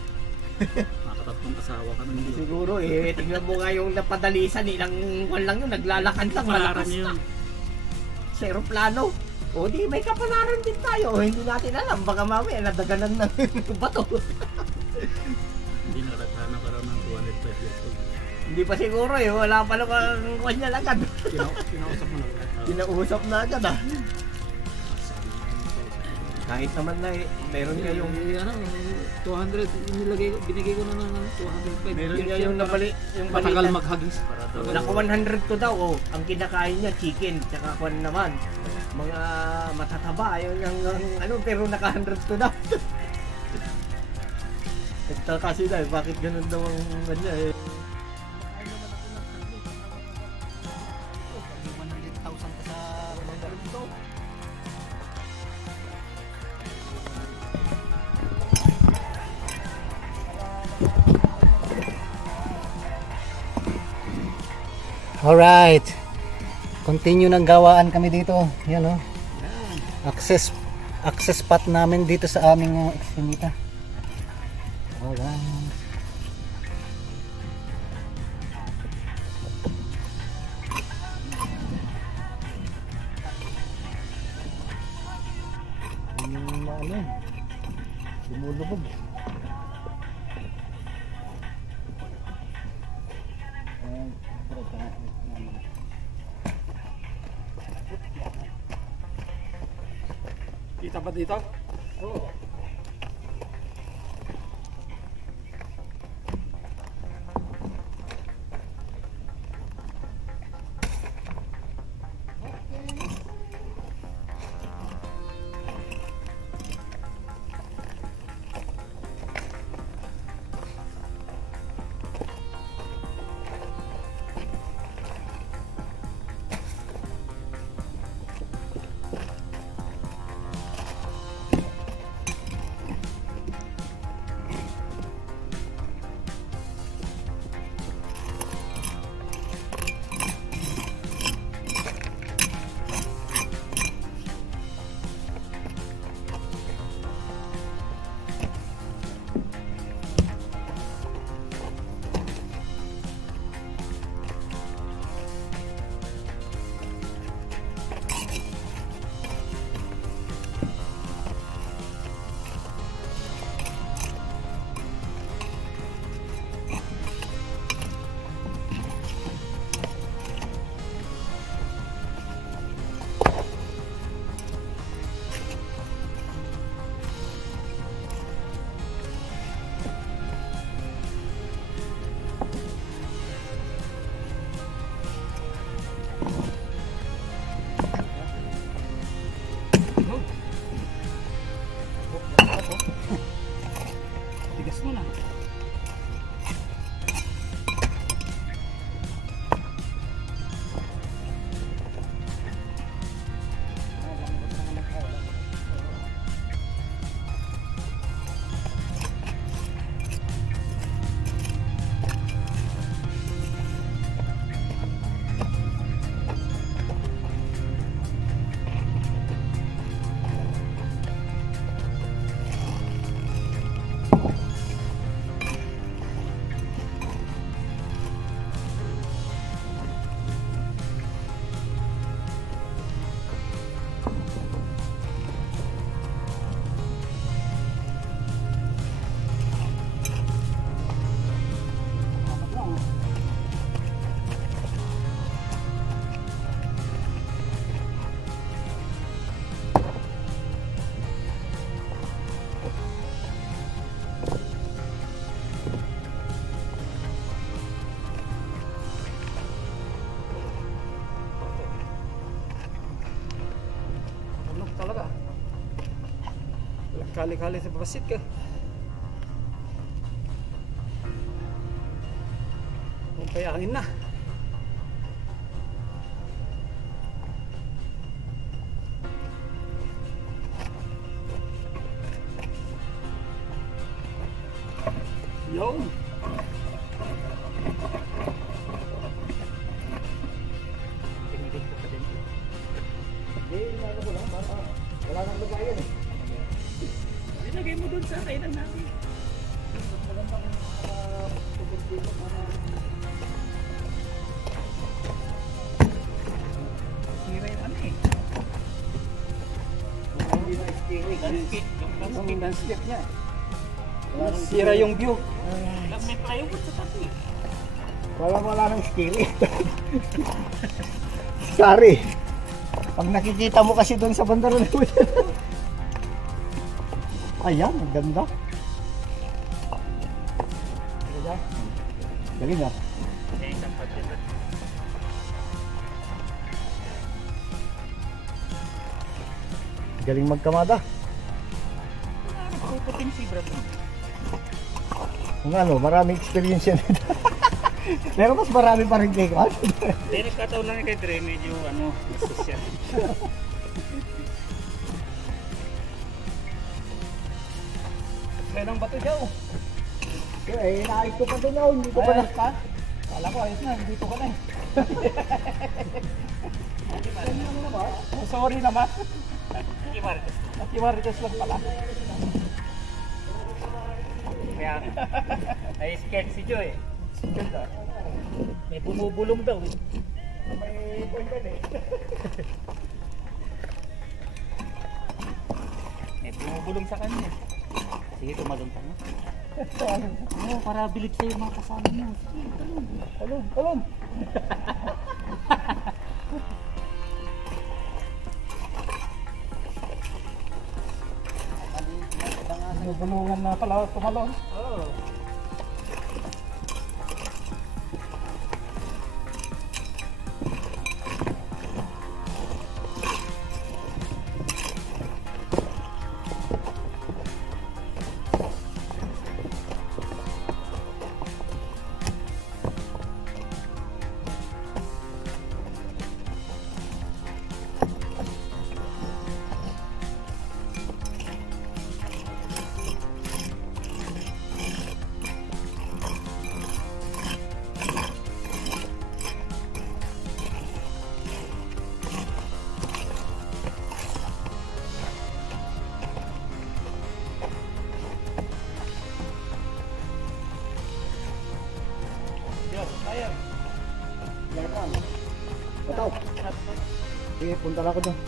Makakatatlong asawa ka nang Siguro eh, tingnan mo nga yung napadalisan, ilang buwan lang yun, naglalakad lang, Kapalaran malakas yun. sa aeroplano. O di, may kapalaran din tayo. O, hindi natin alam, baka mamaya nadaganan ng bato. Hindi nakatana ka raw ng 205 years old. Hindi pa siguro eh, wala pa naman kanya lang agad. Kinausap mo lang. Kinausap na agad ah. Kahit naman na eh, meron kayong Ano, 200, binigay ko na ng 205. meron nga yung nabali, yung Matagal balita. maghagis. Para daw. Naka 100 to daw, oh. Ang kinakain niya, chicken, tsaka kwan naman. Mga matataba, yung ano, pero naka 100 to daw. Nagtaka sila eh, bakit ganun daw ang kanya eh. 100,000 ka sa to. Alright. Continue ng gawaan kami dito. Yan oh. Access spot namin dito sa aming Eximita. Alright. Ano? Lumulubog. Kita ba dito? Oo. kali-kali sa basit ka. Kung payangin na. Yung Wala nang lagayan eh. Ilagay mo dun sa kainan namin. Sira yung ano eh. Hindi na steering. Landscape. Yung landscape. ang landscape niya. Sira yung view. May plywood sa tabi. Wala nang steering. Sorry. Pag nakikita mo kasi doon sa bandaran mo yan. Ayan, ang ganda. Galing ah. Eh, isang budget. Galing magkamada. Puputin si Brad. Kung ano, marami experience yan. Pero mas marami pa rin kayo. Hindi, nagkataon lang kay Dre, medyo ano, social. May nang bato dyan. Kaya inaayos ko pa doon ako, hindi ko pa na. Kala ko ayos na, dito ka na eh. Oh, sorry naman. Sige, Marites. Nakimarites lang pala. Kaya, ay scared si Joy. Ganda. May bumubulong daw. May point yan eh. May bumubulong sa kanya. Sige, tumalon ka na. Oo, para bilib sa'yo mga kasama mo. Sige, talon. Talon, talon. Binubulungan na pala tumalon. Oo. Bataw. Sige, punta na ako doon.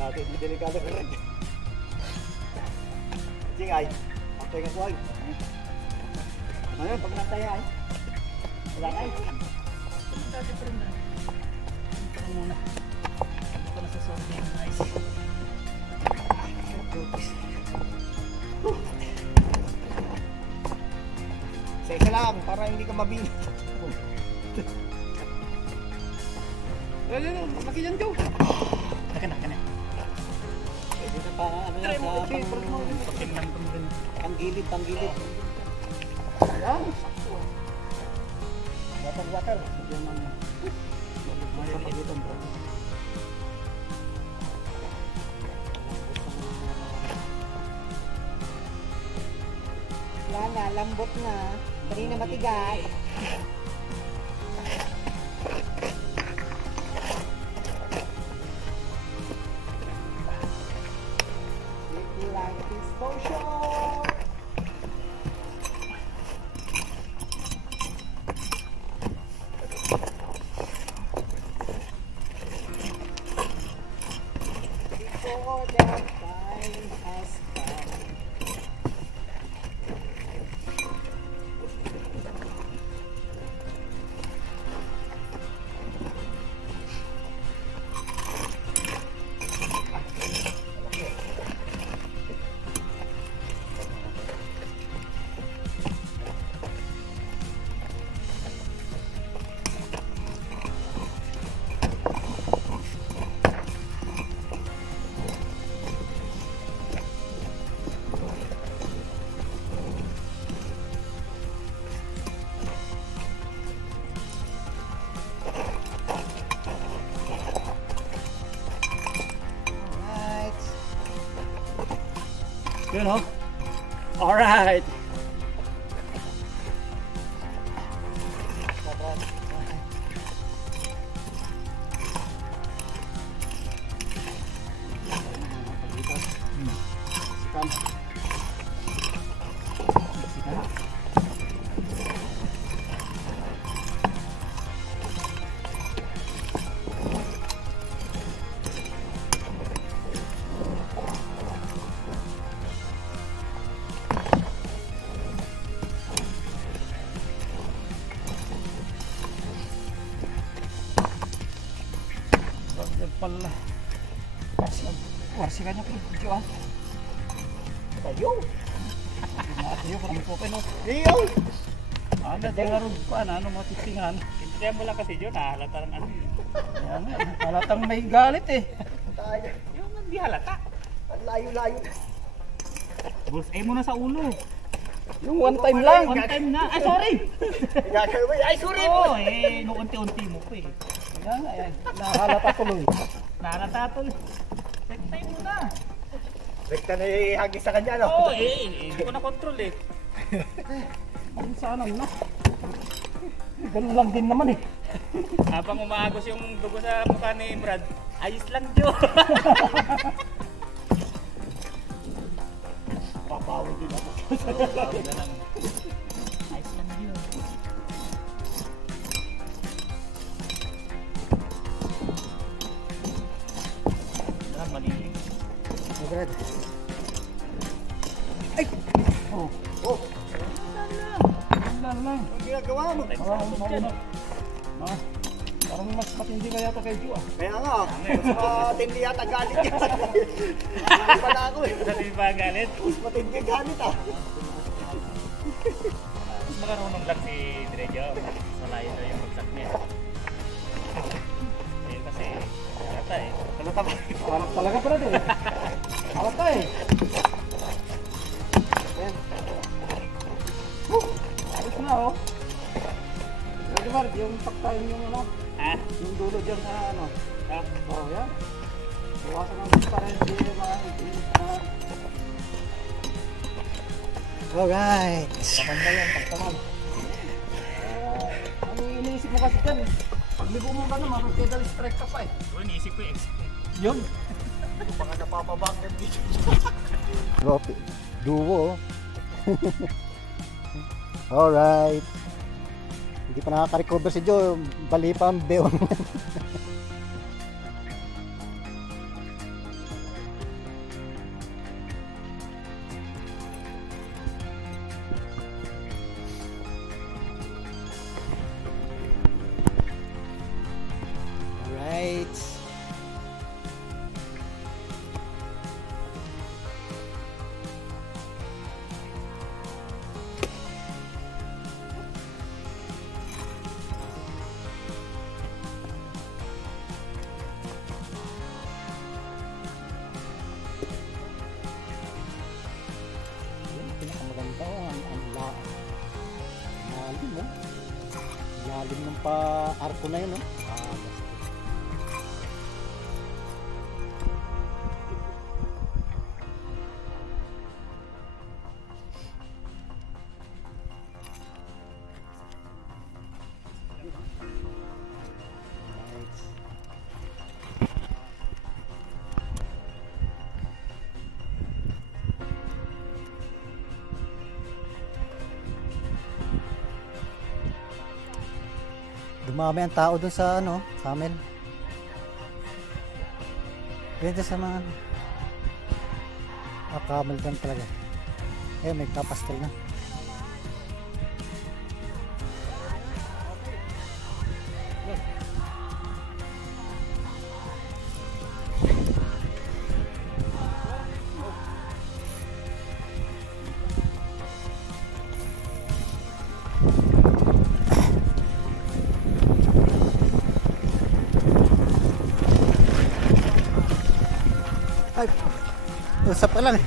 Bakit may delikado ka rin? Sige ay, ako yung kuhay. Ayun, pag nataya ay. Wala ay. Dati pa rin na. Ito muna. Ito na sa sorte yung ice. Sa isa lang, para hindi ka mabili. Ayun, laki yan, Joe. Naka na. Pwede na pa, ano Try yan, mo, sa okay. Pagtingnan ko mo din. panggilid. Ayan. Water. Bigyan ng mayroon dito, bro. Wala na, lambot na. Kanina matigas. Like this potion. Before that time has come. Yun o. Alright. Pala. Wasi ka niya video ah. Tayo. Tayo kami po kayo. Iyo. Ano dengarog pa ano mo titingan. Intindihan mo lang kasi yun, nahalata ng ano. Yan eh. Halatang may galit eh. Tayo. Yung hindi halata. Ang layo-layo. Bullseye mo na sa ulo. Yung one time lang. One time na. Ay, sorry! Gagawin. Ay, sorry Oo, po. nung unti-unti mo po eh. Yan eh. Nahalata tuloy. Nahalata tuloy. Check time mo na. Rekta na ihagis sa kanya, no? Oo, hindi ko na control eh. Ayun sana na. Ganun lang din naman eh. Habang umaagos yung dugo sa mukha ni Brad, ayos lang Diyo. Papawi din ako. Ayos lang Diyo. Mali. Brad. Oh. Oh, Lang lang. ang ginagawa mo. Ah, parang mas matindi ka yata kay Ju ah. Kaya nga, mas matindi yata galit niya. Hindi pala ako eh. Sabi ba galit? Mas matindi galit ah. Mas makarunong lang si Drejo. Malayo na yung bagsak niya. Ayun kasi, halata eh. Halata ba? Parang talaga pala din eh. Halata eh. Ayan. Ayos na oh. Di ba, yung pagkain yung ano, Ha? yung dulo dyan sa ano. Ha? Oh, yan. Buwasan ng para hindi Alright. Pagkanda yan, pagtaman. Ano yung iniisip mo kasi dyan? Pagligo mo ka naman, pedal strike ka pa eh. Oo, iniisip ko yung expect. Yun. Hindi pa nga napapabak ng video. Duo. Alright. Hindi pa nakaka-recover si Joe. Bali pa ang beon. Alright. Pinakamaganda ang lalim mo. Lalim ng pa-arko na yun, no? Dumami ang tao dun sa ano, camel. Ganyan sa mga camel dun talaga. Eh, may kapastel na. Ay, usap ka lang eh.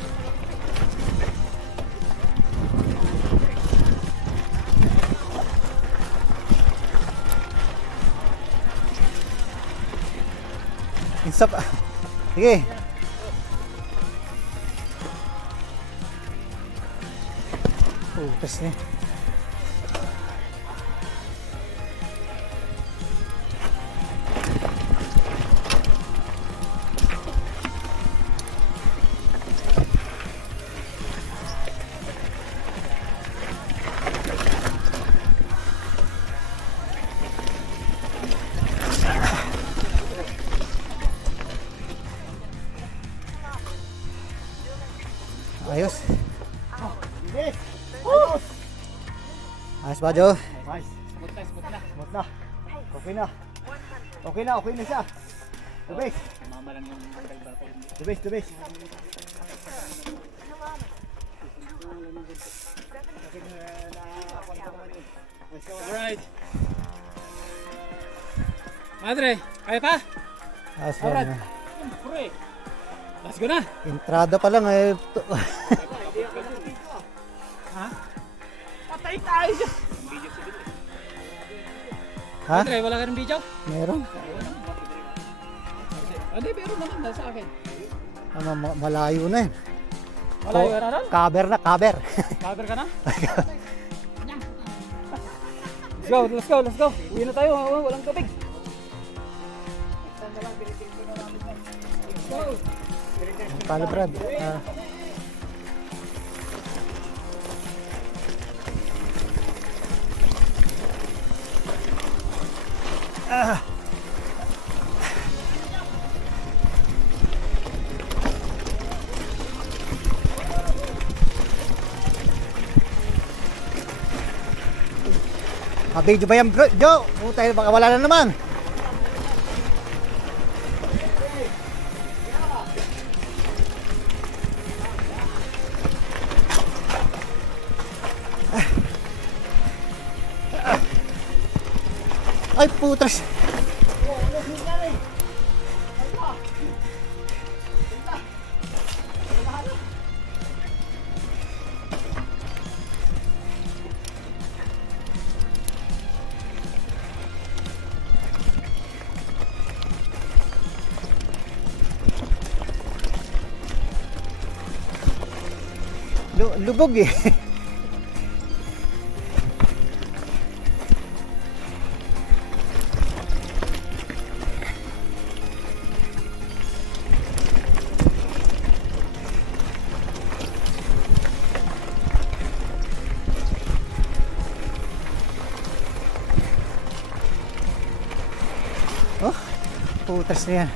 Usap. Sige. Putas na. Ayos. Ayos ba, Joe? Nice. Smooth na. Smooth na. Okay na. Okay na siya. The best. Sumama lang yung driver ko. The best. Alright. Madre, kaya pa? Ayos ba? Alright. Pre. Let's go na. Entrada pa lang eh. Ha? Patay tayo siya. Ha? Madre, wala ka ng video? Meron? Hindi, meron naman na sa akin. Ano, malayo na eh. Malayo ka na ron? Cover na, cover. Cover ka na? Let's go. Uwi na tayo, walang tubig. Let's go. Paano, Brad? Video ba yan, bro? Joe? Puta, baka wala na naman. Ay, putras. Lubog eh. Oh, putas na yan.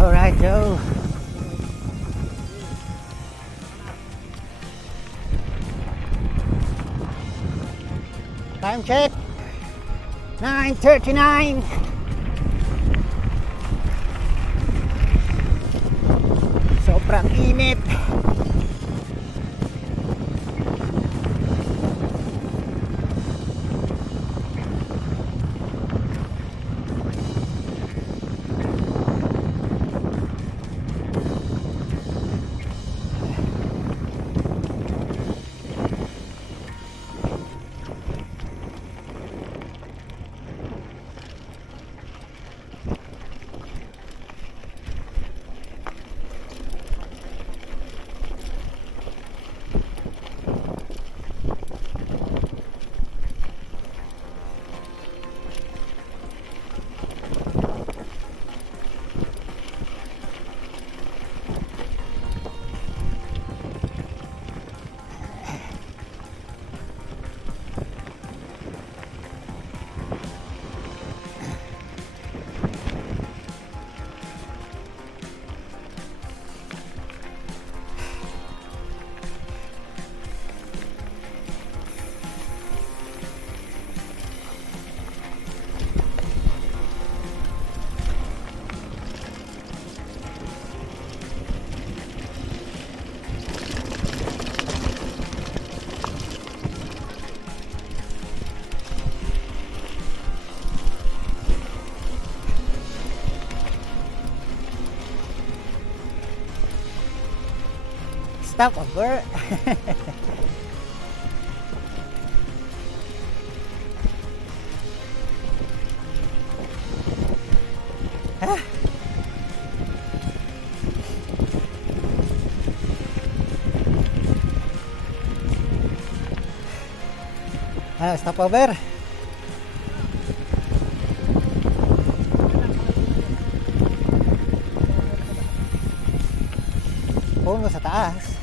Alright, Joe. Time check. 9:39. Sobrang init. stopover. Stopover. Puno sa taas.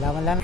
Laman lang.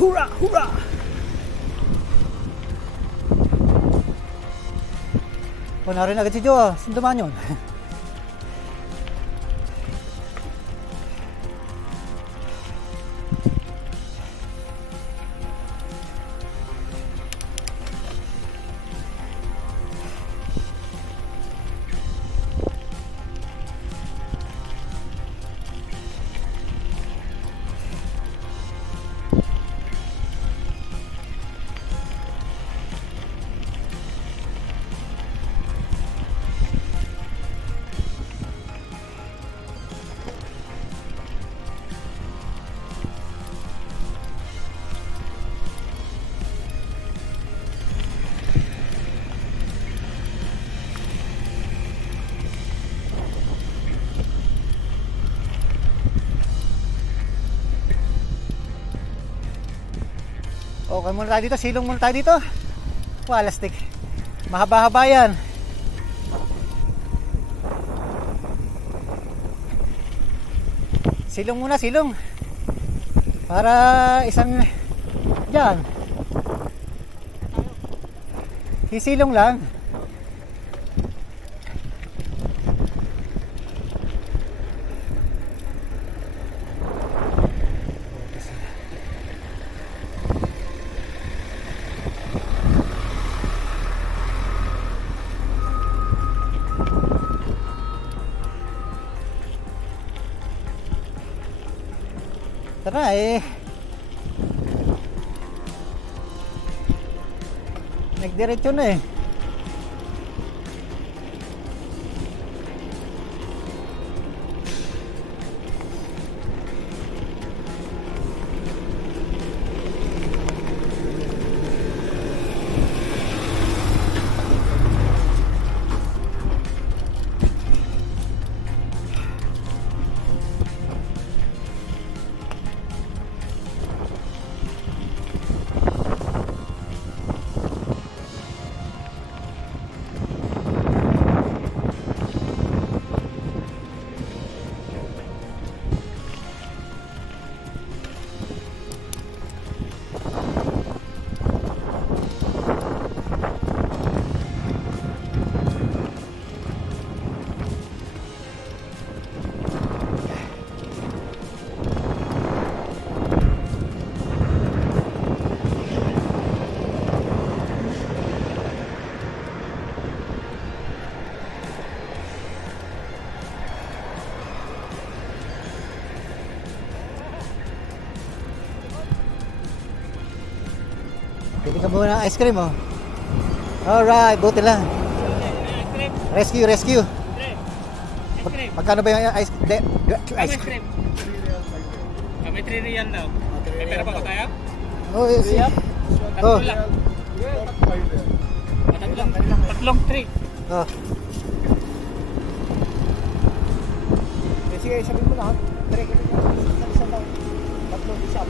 Hurra! Hurra! O, narin agad si Joe. Sinduman yun. Okay muna tayo dito, silong muna tayo dito. Walastik. Mahaba-haba yan. Silong muna, silong. Para isang dyan. Sisilong lang. Tara nagdiretso na Pili ka muna ng ice cream, oh. Alright, buti lang. Rescue, rescue. Magkano ba yung ice cream? Ice cream. May 3 real daw. May pera pa ba tayo? Oh, yes. Tatlo Oh. lang. Tatlong 3. Oh. Sige, sabihin mo lahat. Tre, isa daw. Tatlong isa.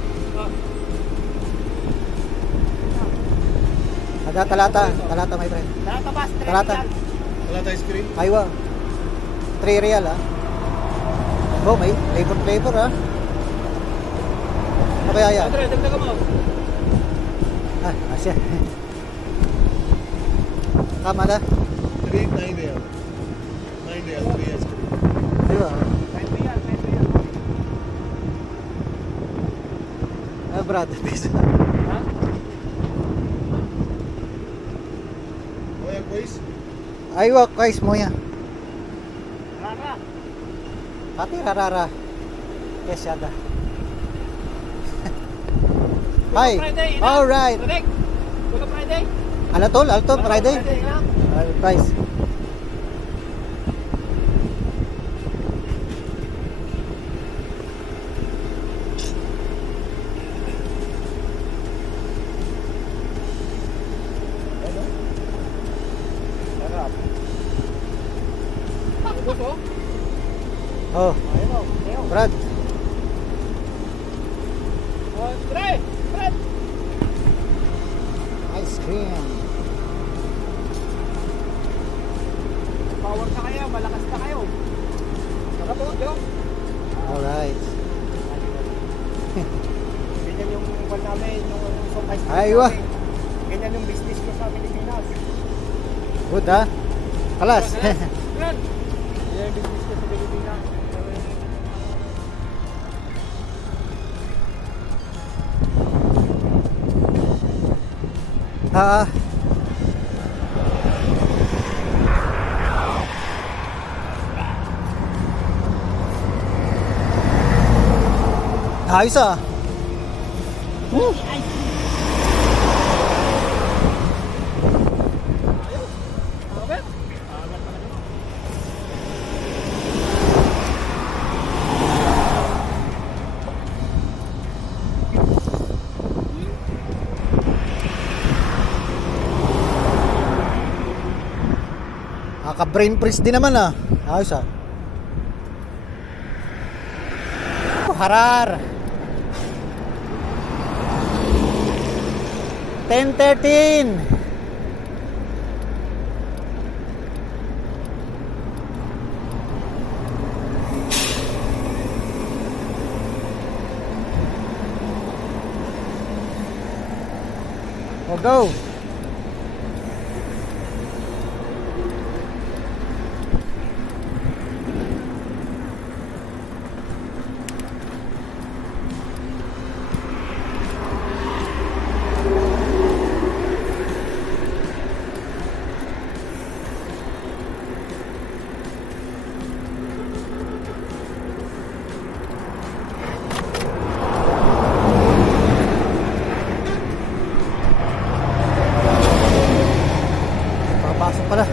Talata, my friend. Talata bas, tre. Talata. Wala tayo screen? Aywa. 3 real, ah. Oh, may flavor, ah. Ano kaya yan? Andre, dagdagan mo. Asya. Tama na. 3, 9 real. 9 real, 3 ice cream. Aywa. Brad, pisa. O yan, boys. Aywa, guys mo yan. Rara. Pati rarara. Kesyada. Hi. Alright. Buka Friday. Alto, Friday. Guys. Oh, Brad. Ice cream. Power na kayo, malakas na kayo. Nakatuot yun. Alright. Ganyan yung kwan namin, yung ice cream Aywa. namin. Ganyan yung business ko sa Pilipinas. Good, ha? Kalas. Ganyan yung business ko sa Pilipinas. Ayos, ah. Naka-brain freeze din naman, ah. Ayos, ah. Harar. 10:13. Oh, go. Papasok pala.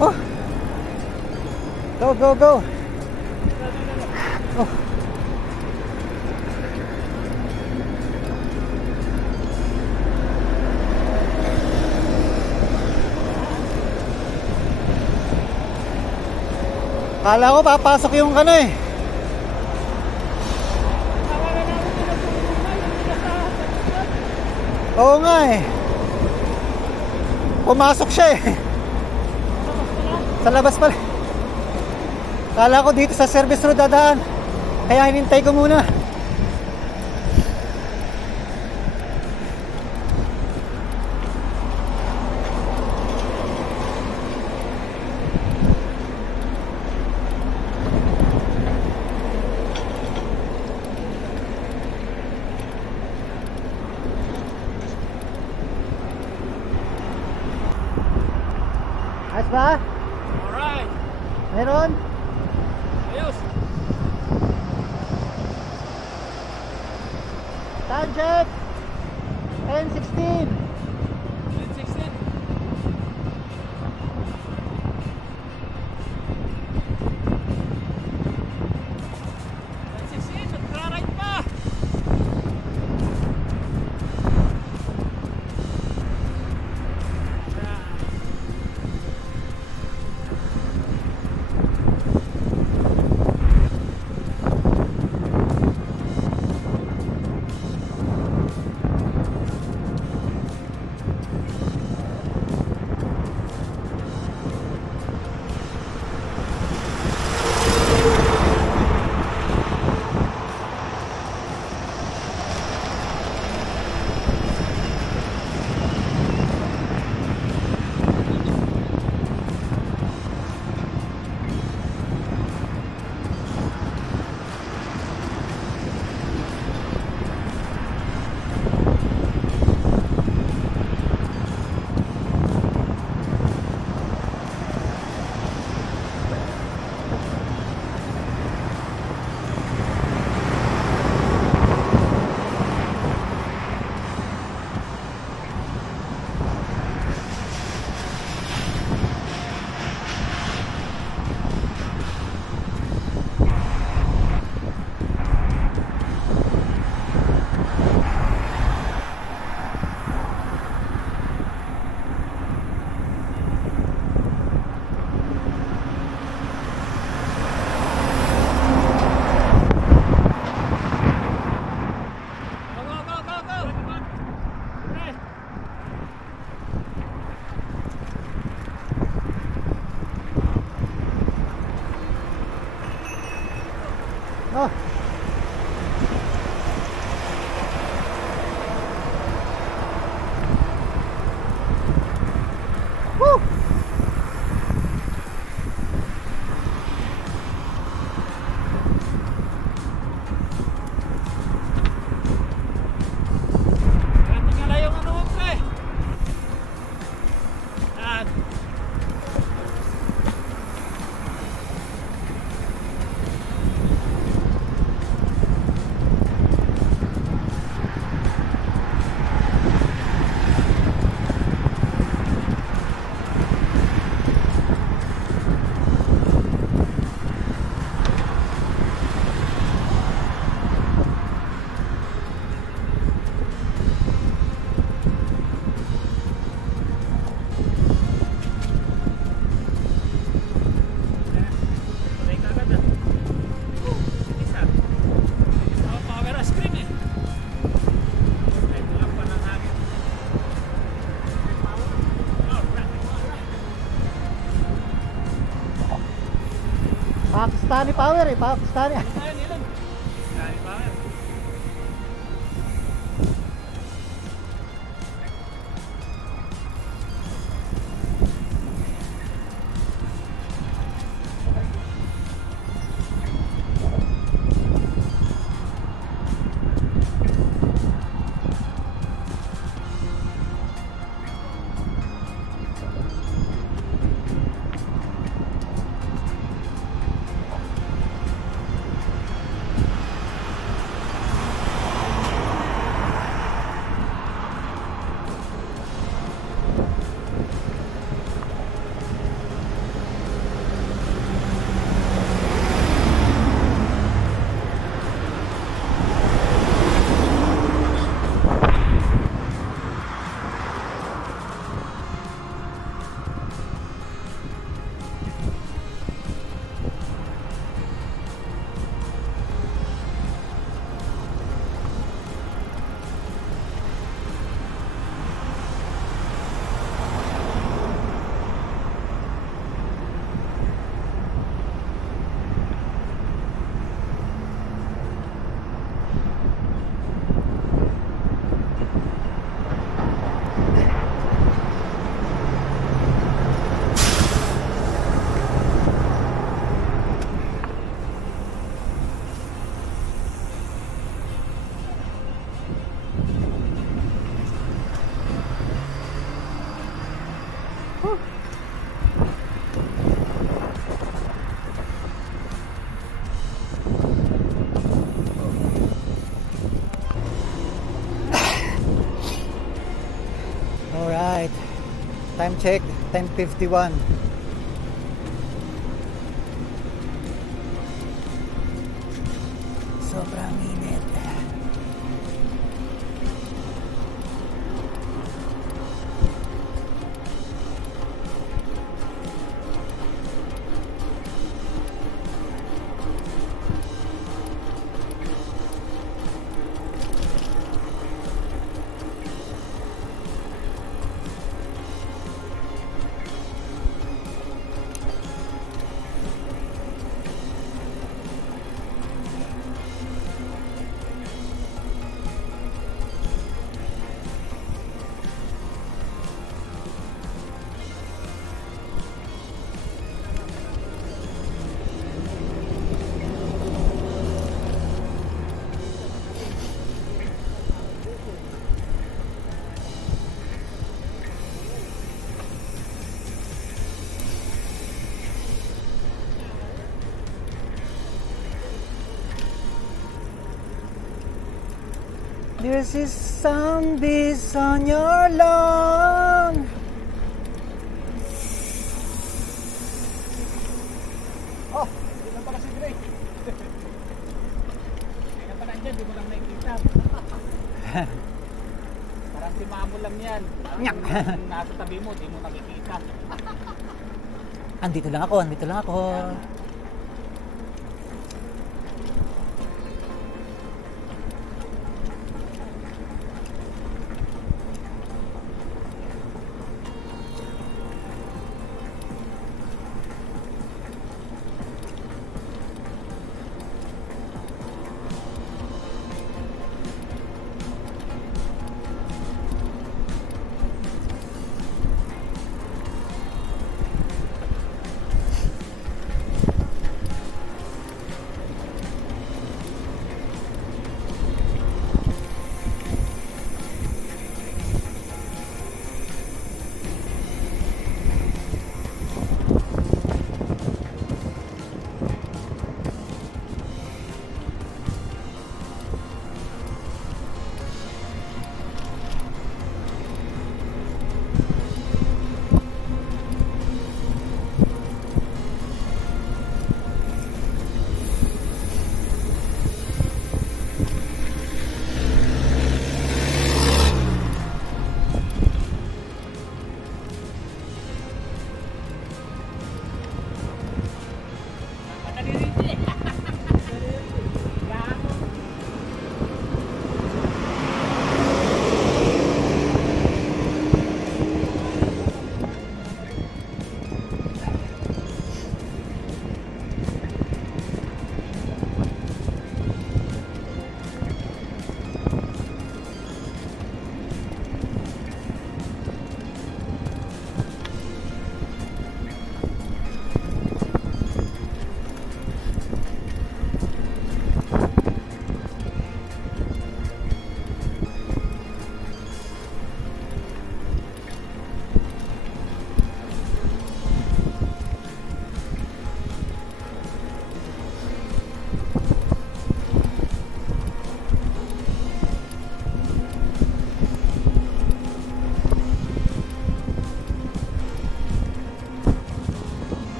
Oh. Go, go, go. Oh. Kala ko papasok yung ano eh. Oo nga eh. Pumasok siya eh. Sa labas pala. Kala ko dito sa service road dadaan. Kaya hinintay ko muna. Ayos ba? Alright. Meron? Ayos. Time check! 10:16. 16. Nagra-ride pa. Oh. Woo! Tingnan yung ano mo, pre. Yan. Tuloy ka agad ah. Isa. Isa ang power ice cream eh. Ay, tulak pa ng hangin. Alright. Pakistani power eh, Pakistani. Ayun, ilan? Dali power. Time check, 10:51. Sobrang init. There's this zombies on your lawn. Oh, hindi na pala si Dre. Hindi na pala dyan, di mo lang nakikita. Parang si Mamo lang yan. Nyak. Nasa tabi mo, di mo nakikita. Andito lang ako.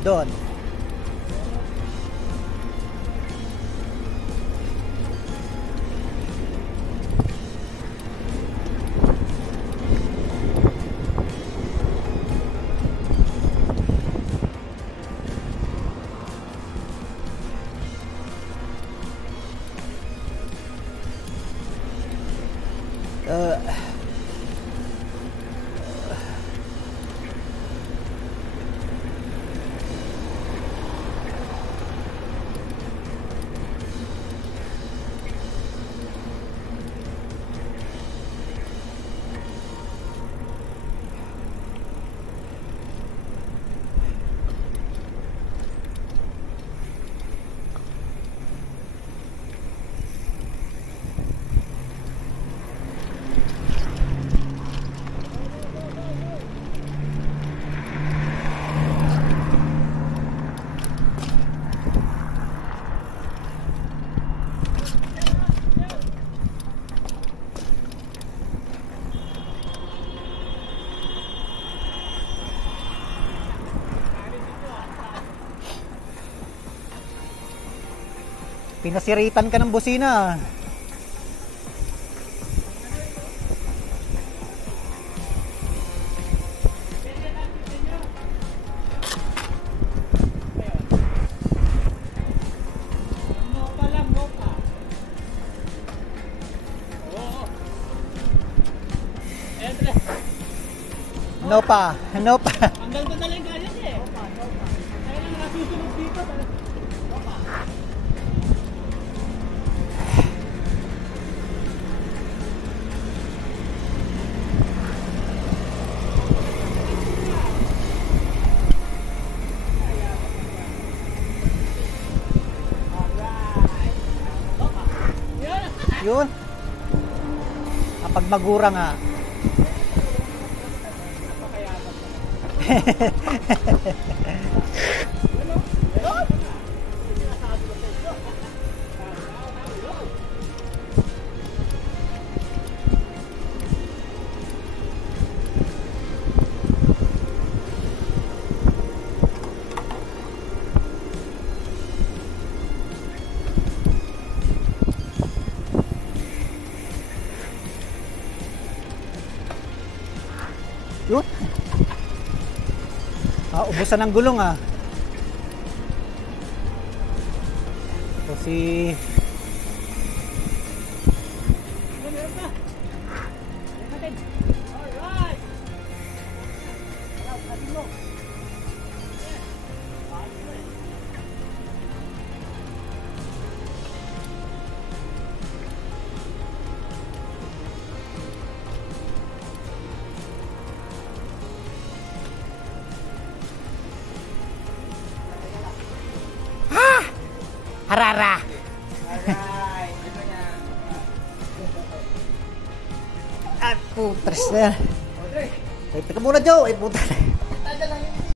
doon. Pinasiritan ka ng busina. No pa, no pa. Hanggang doon na lang kaya eh. Kaya lang nasusunod dito. Yun. Kapag magura nga. Yun. Ubusan ng gulong Ito si Harara. At putres na. Teka muna, Joe. Ay puta.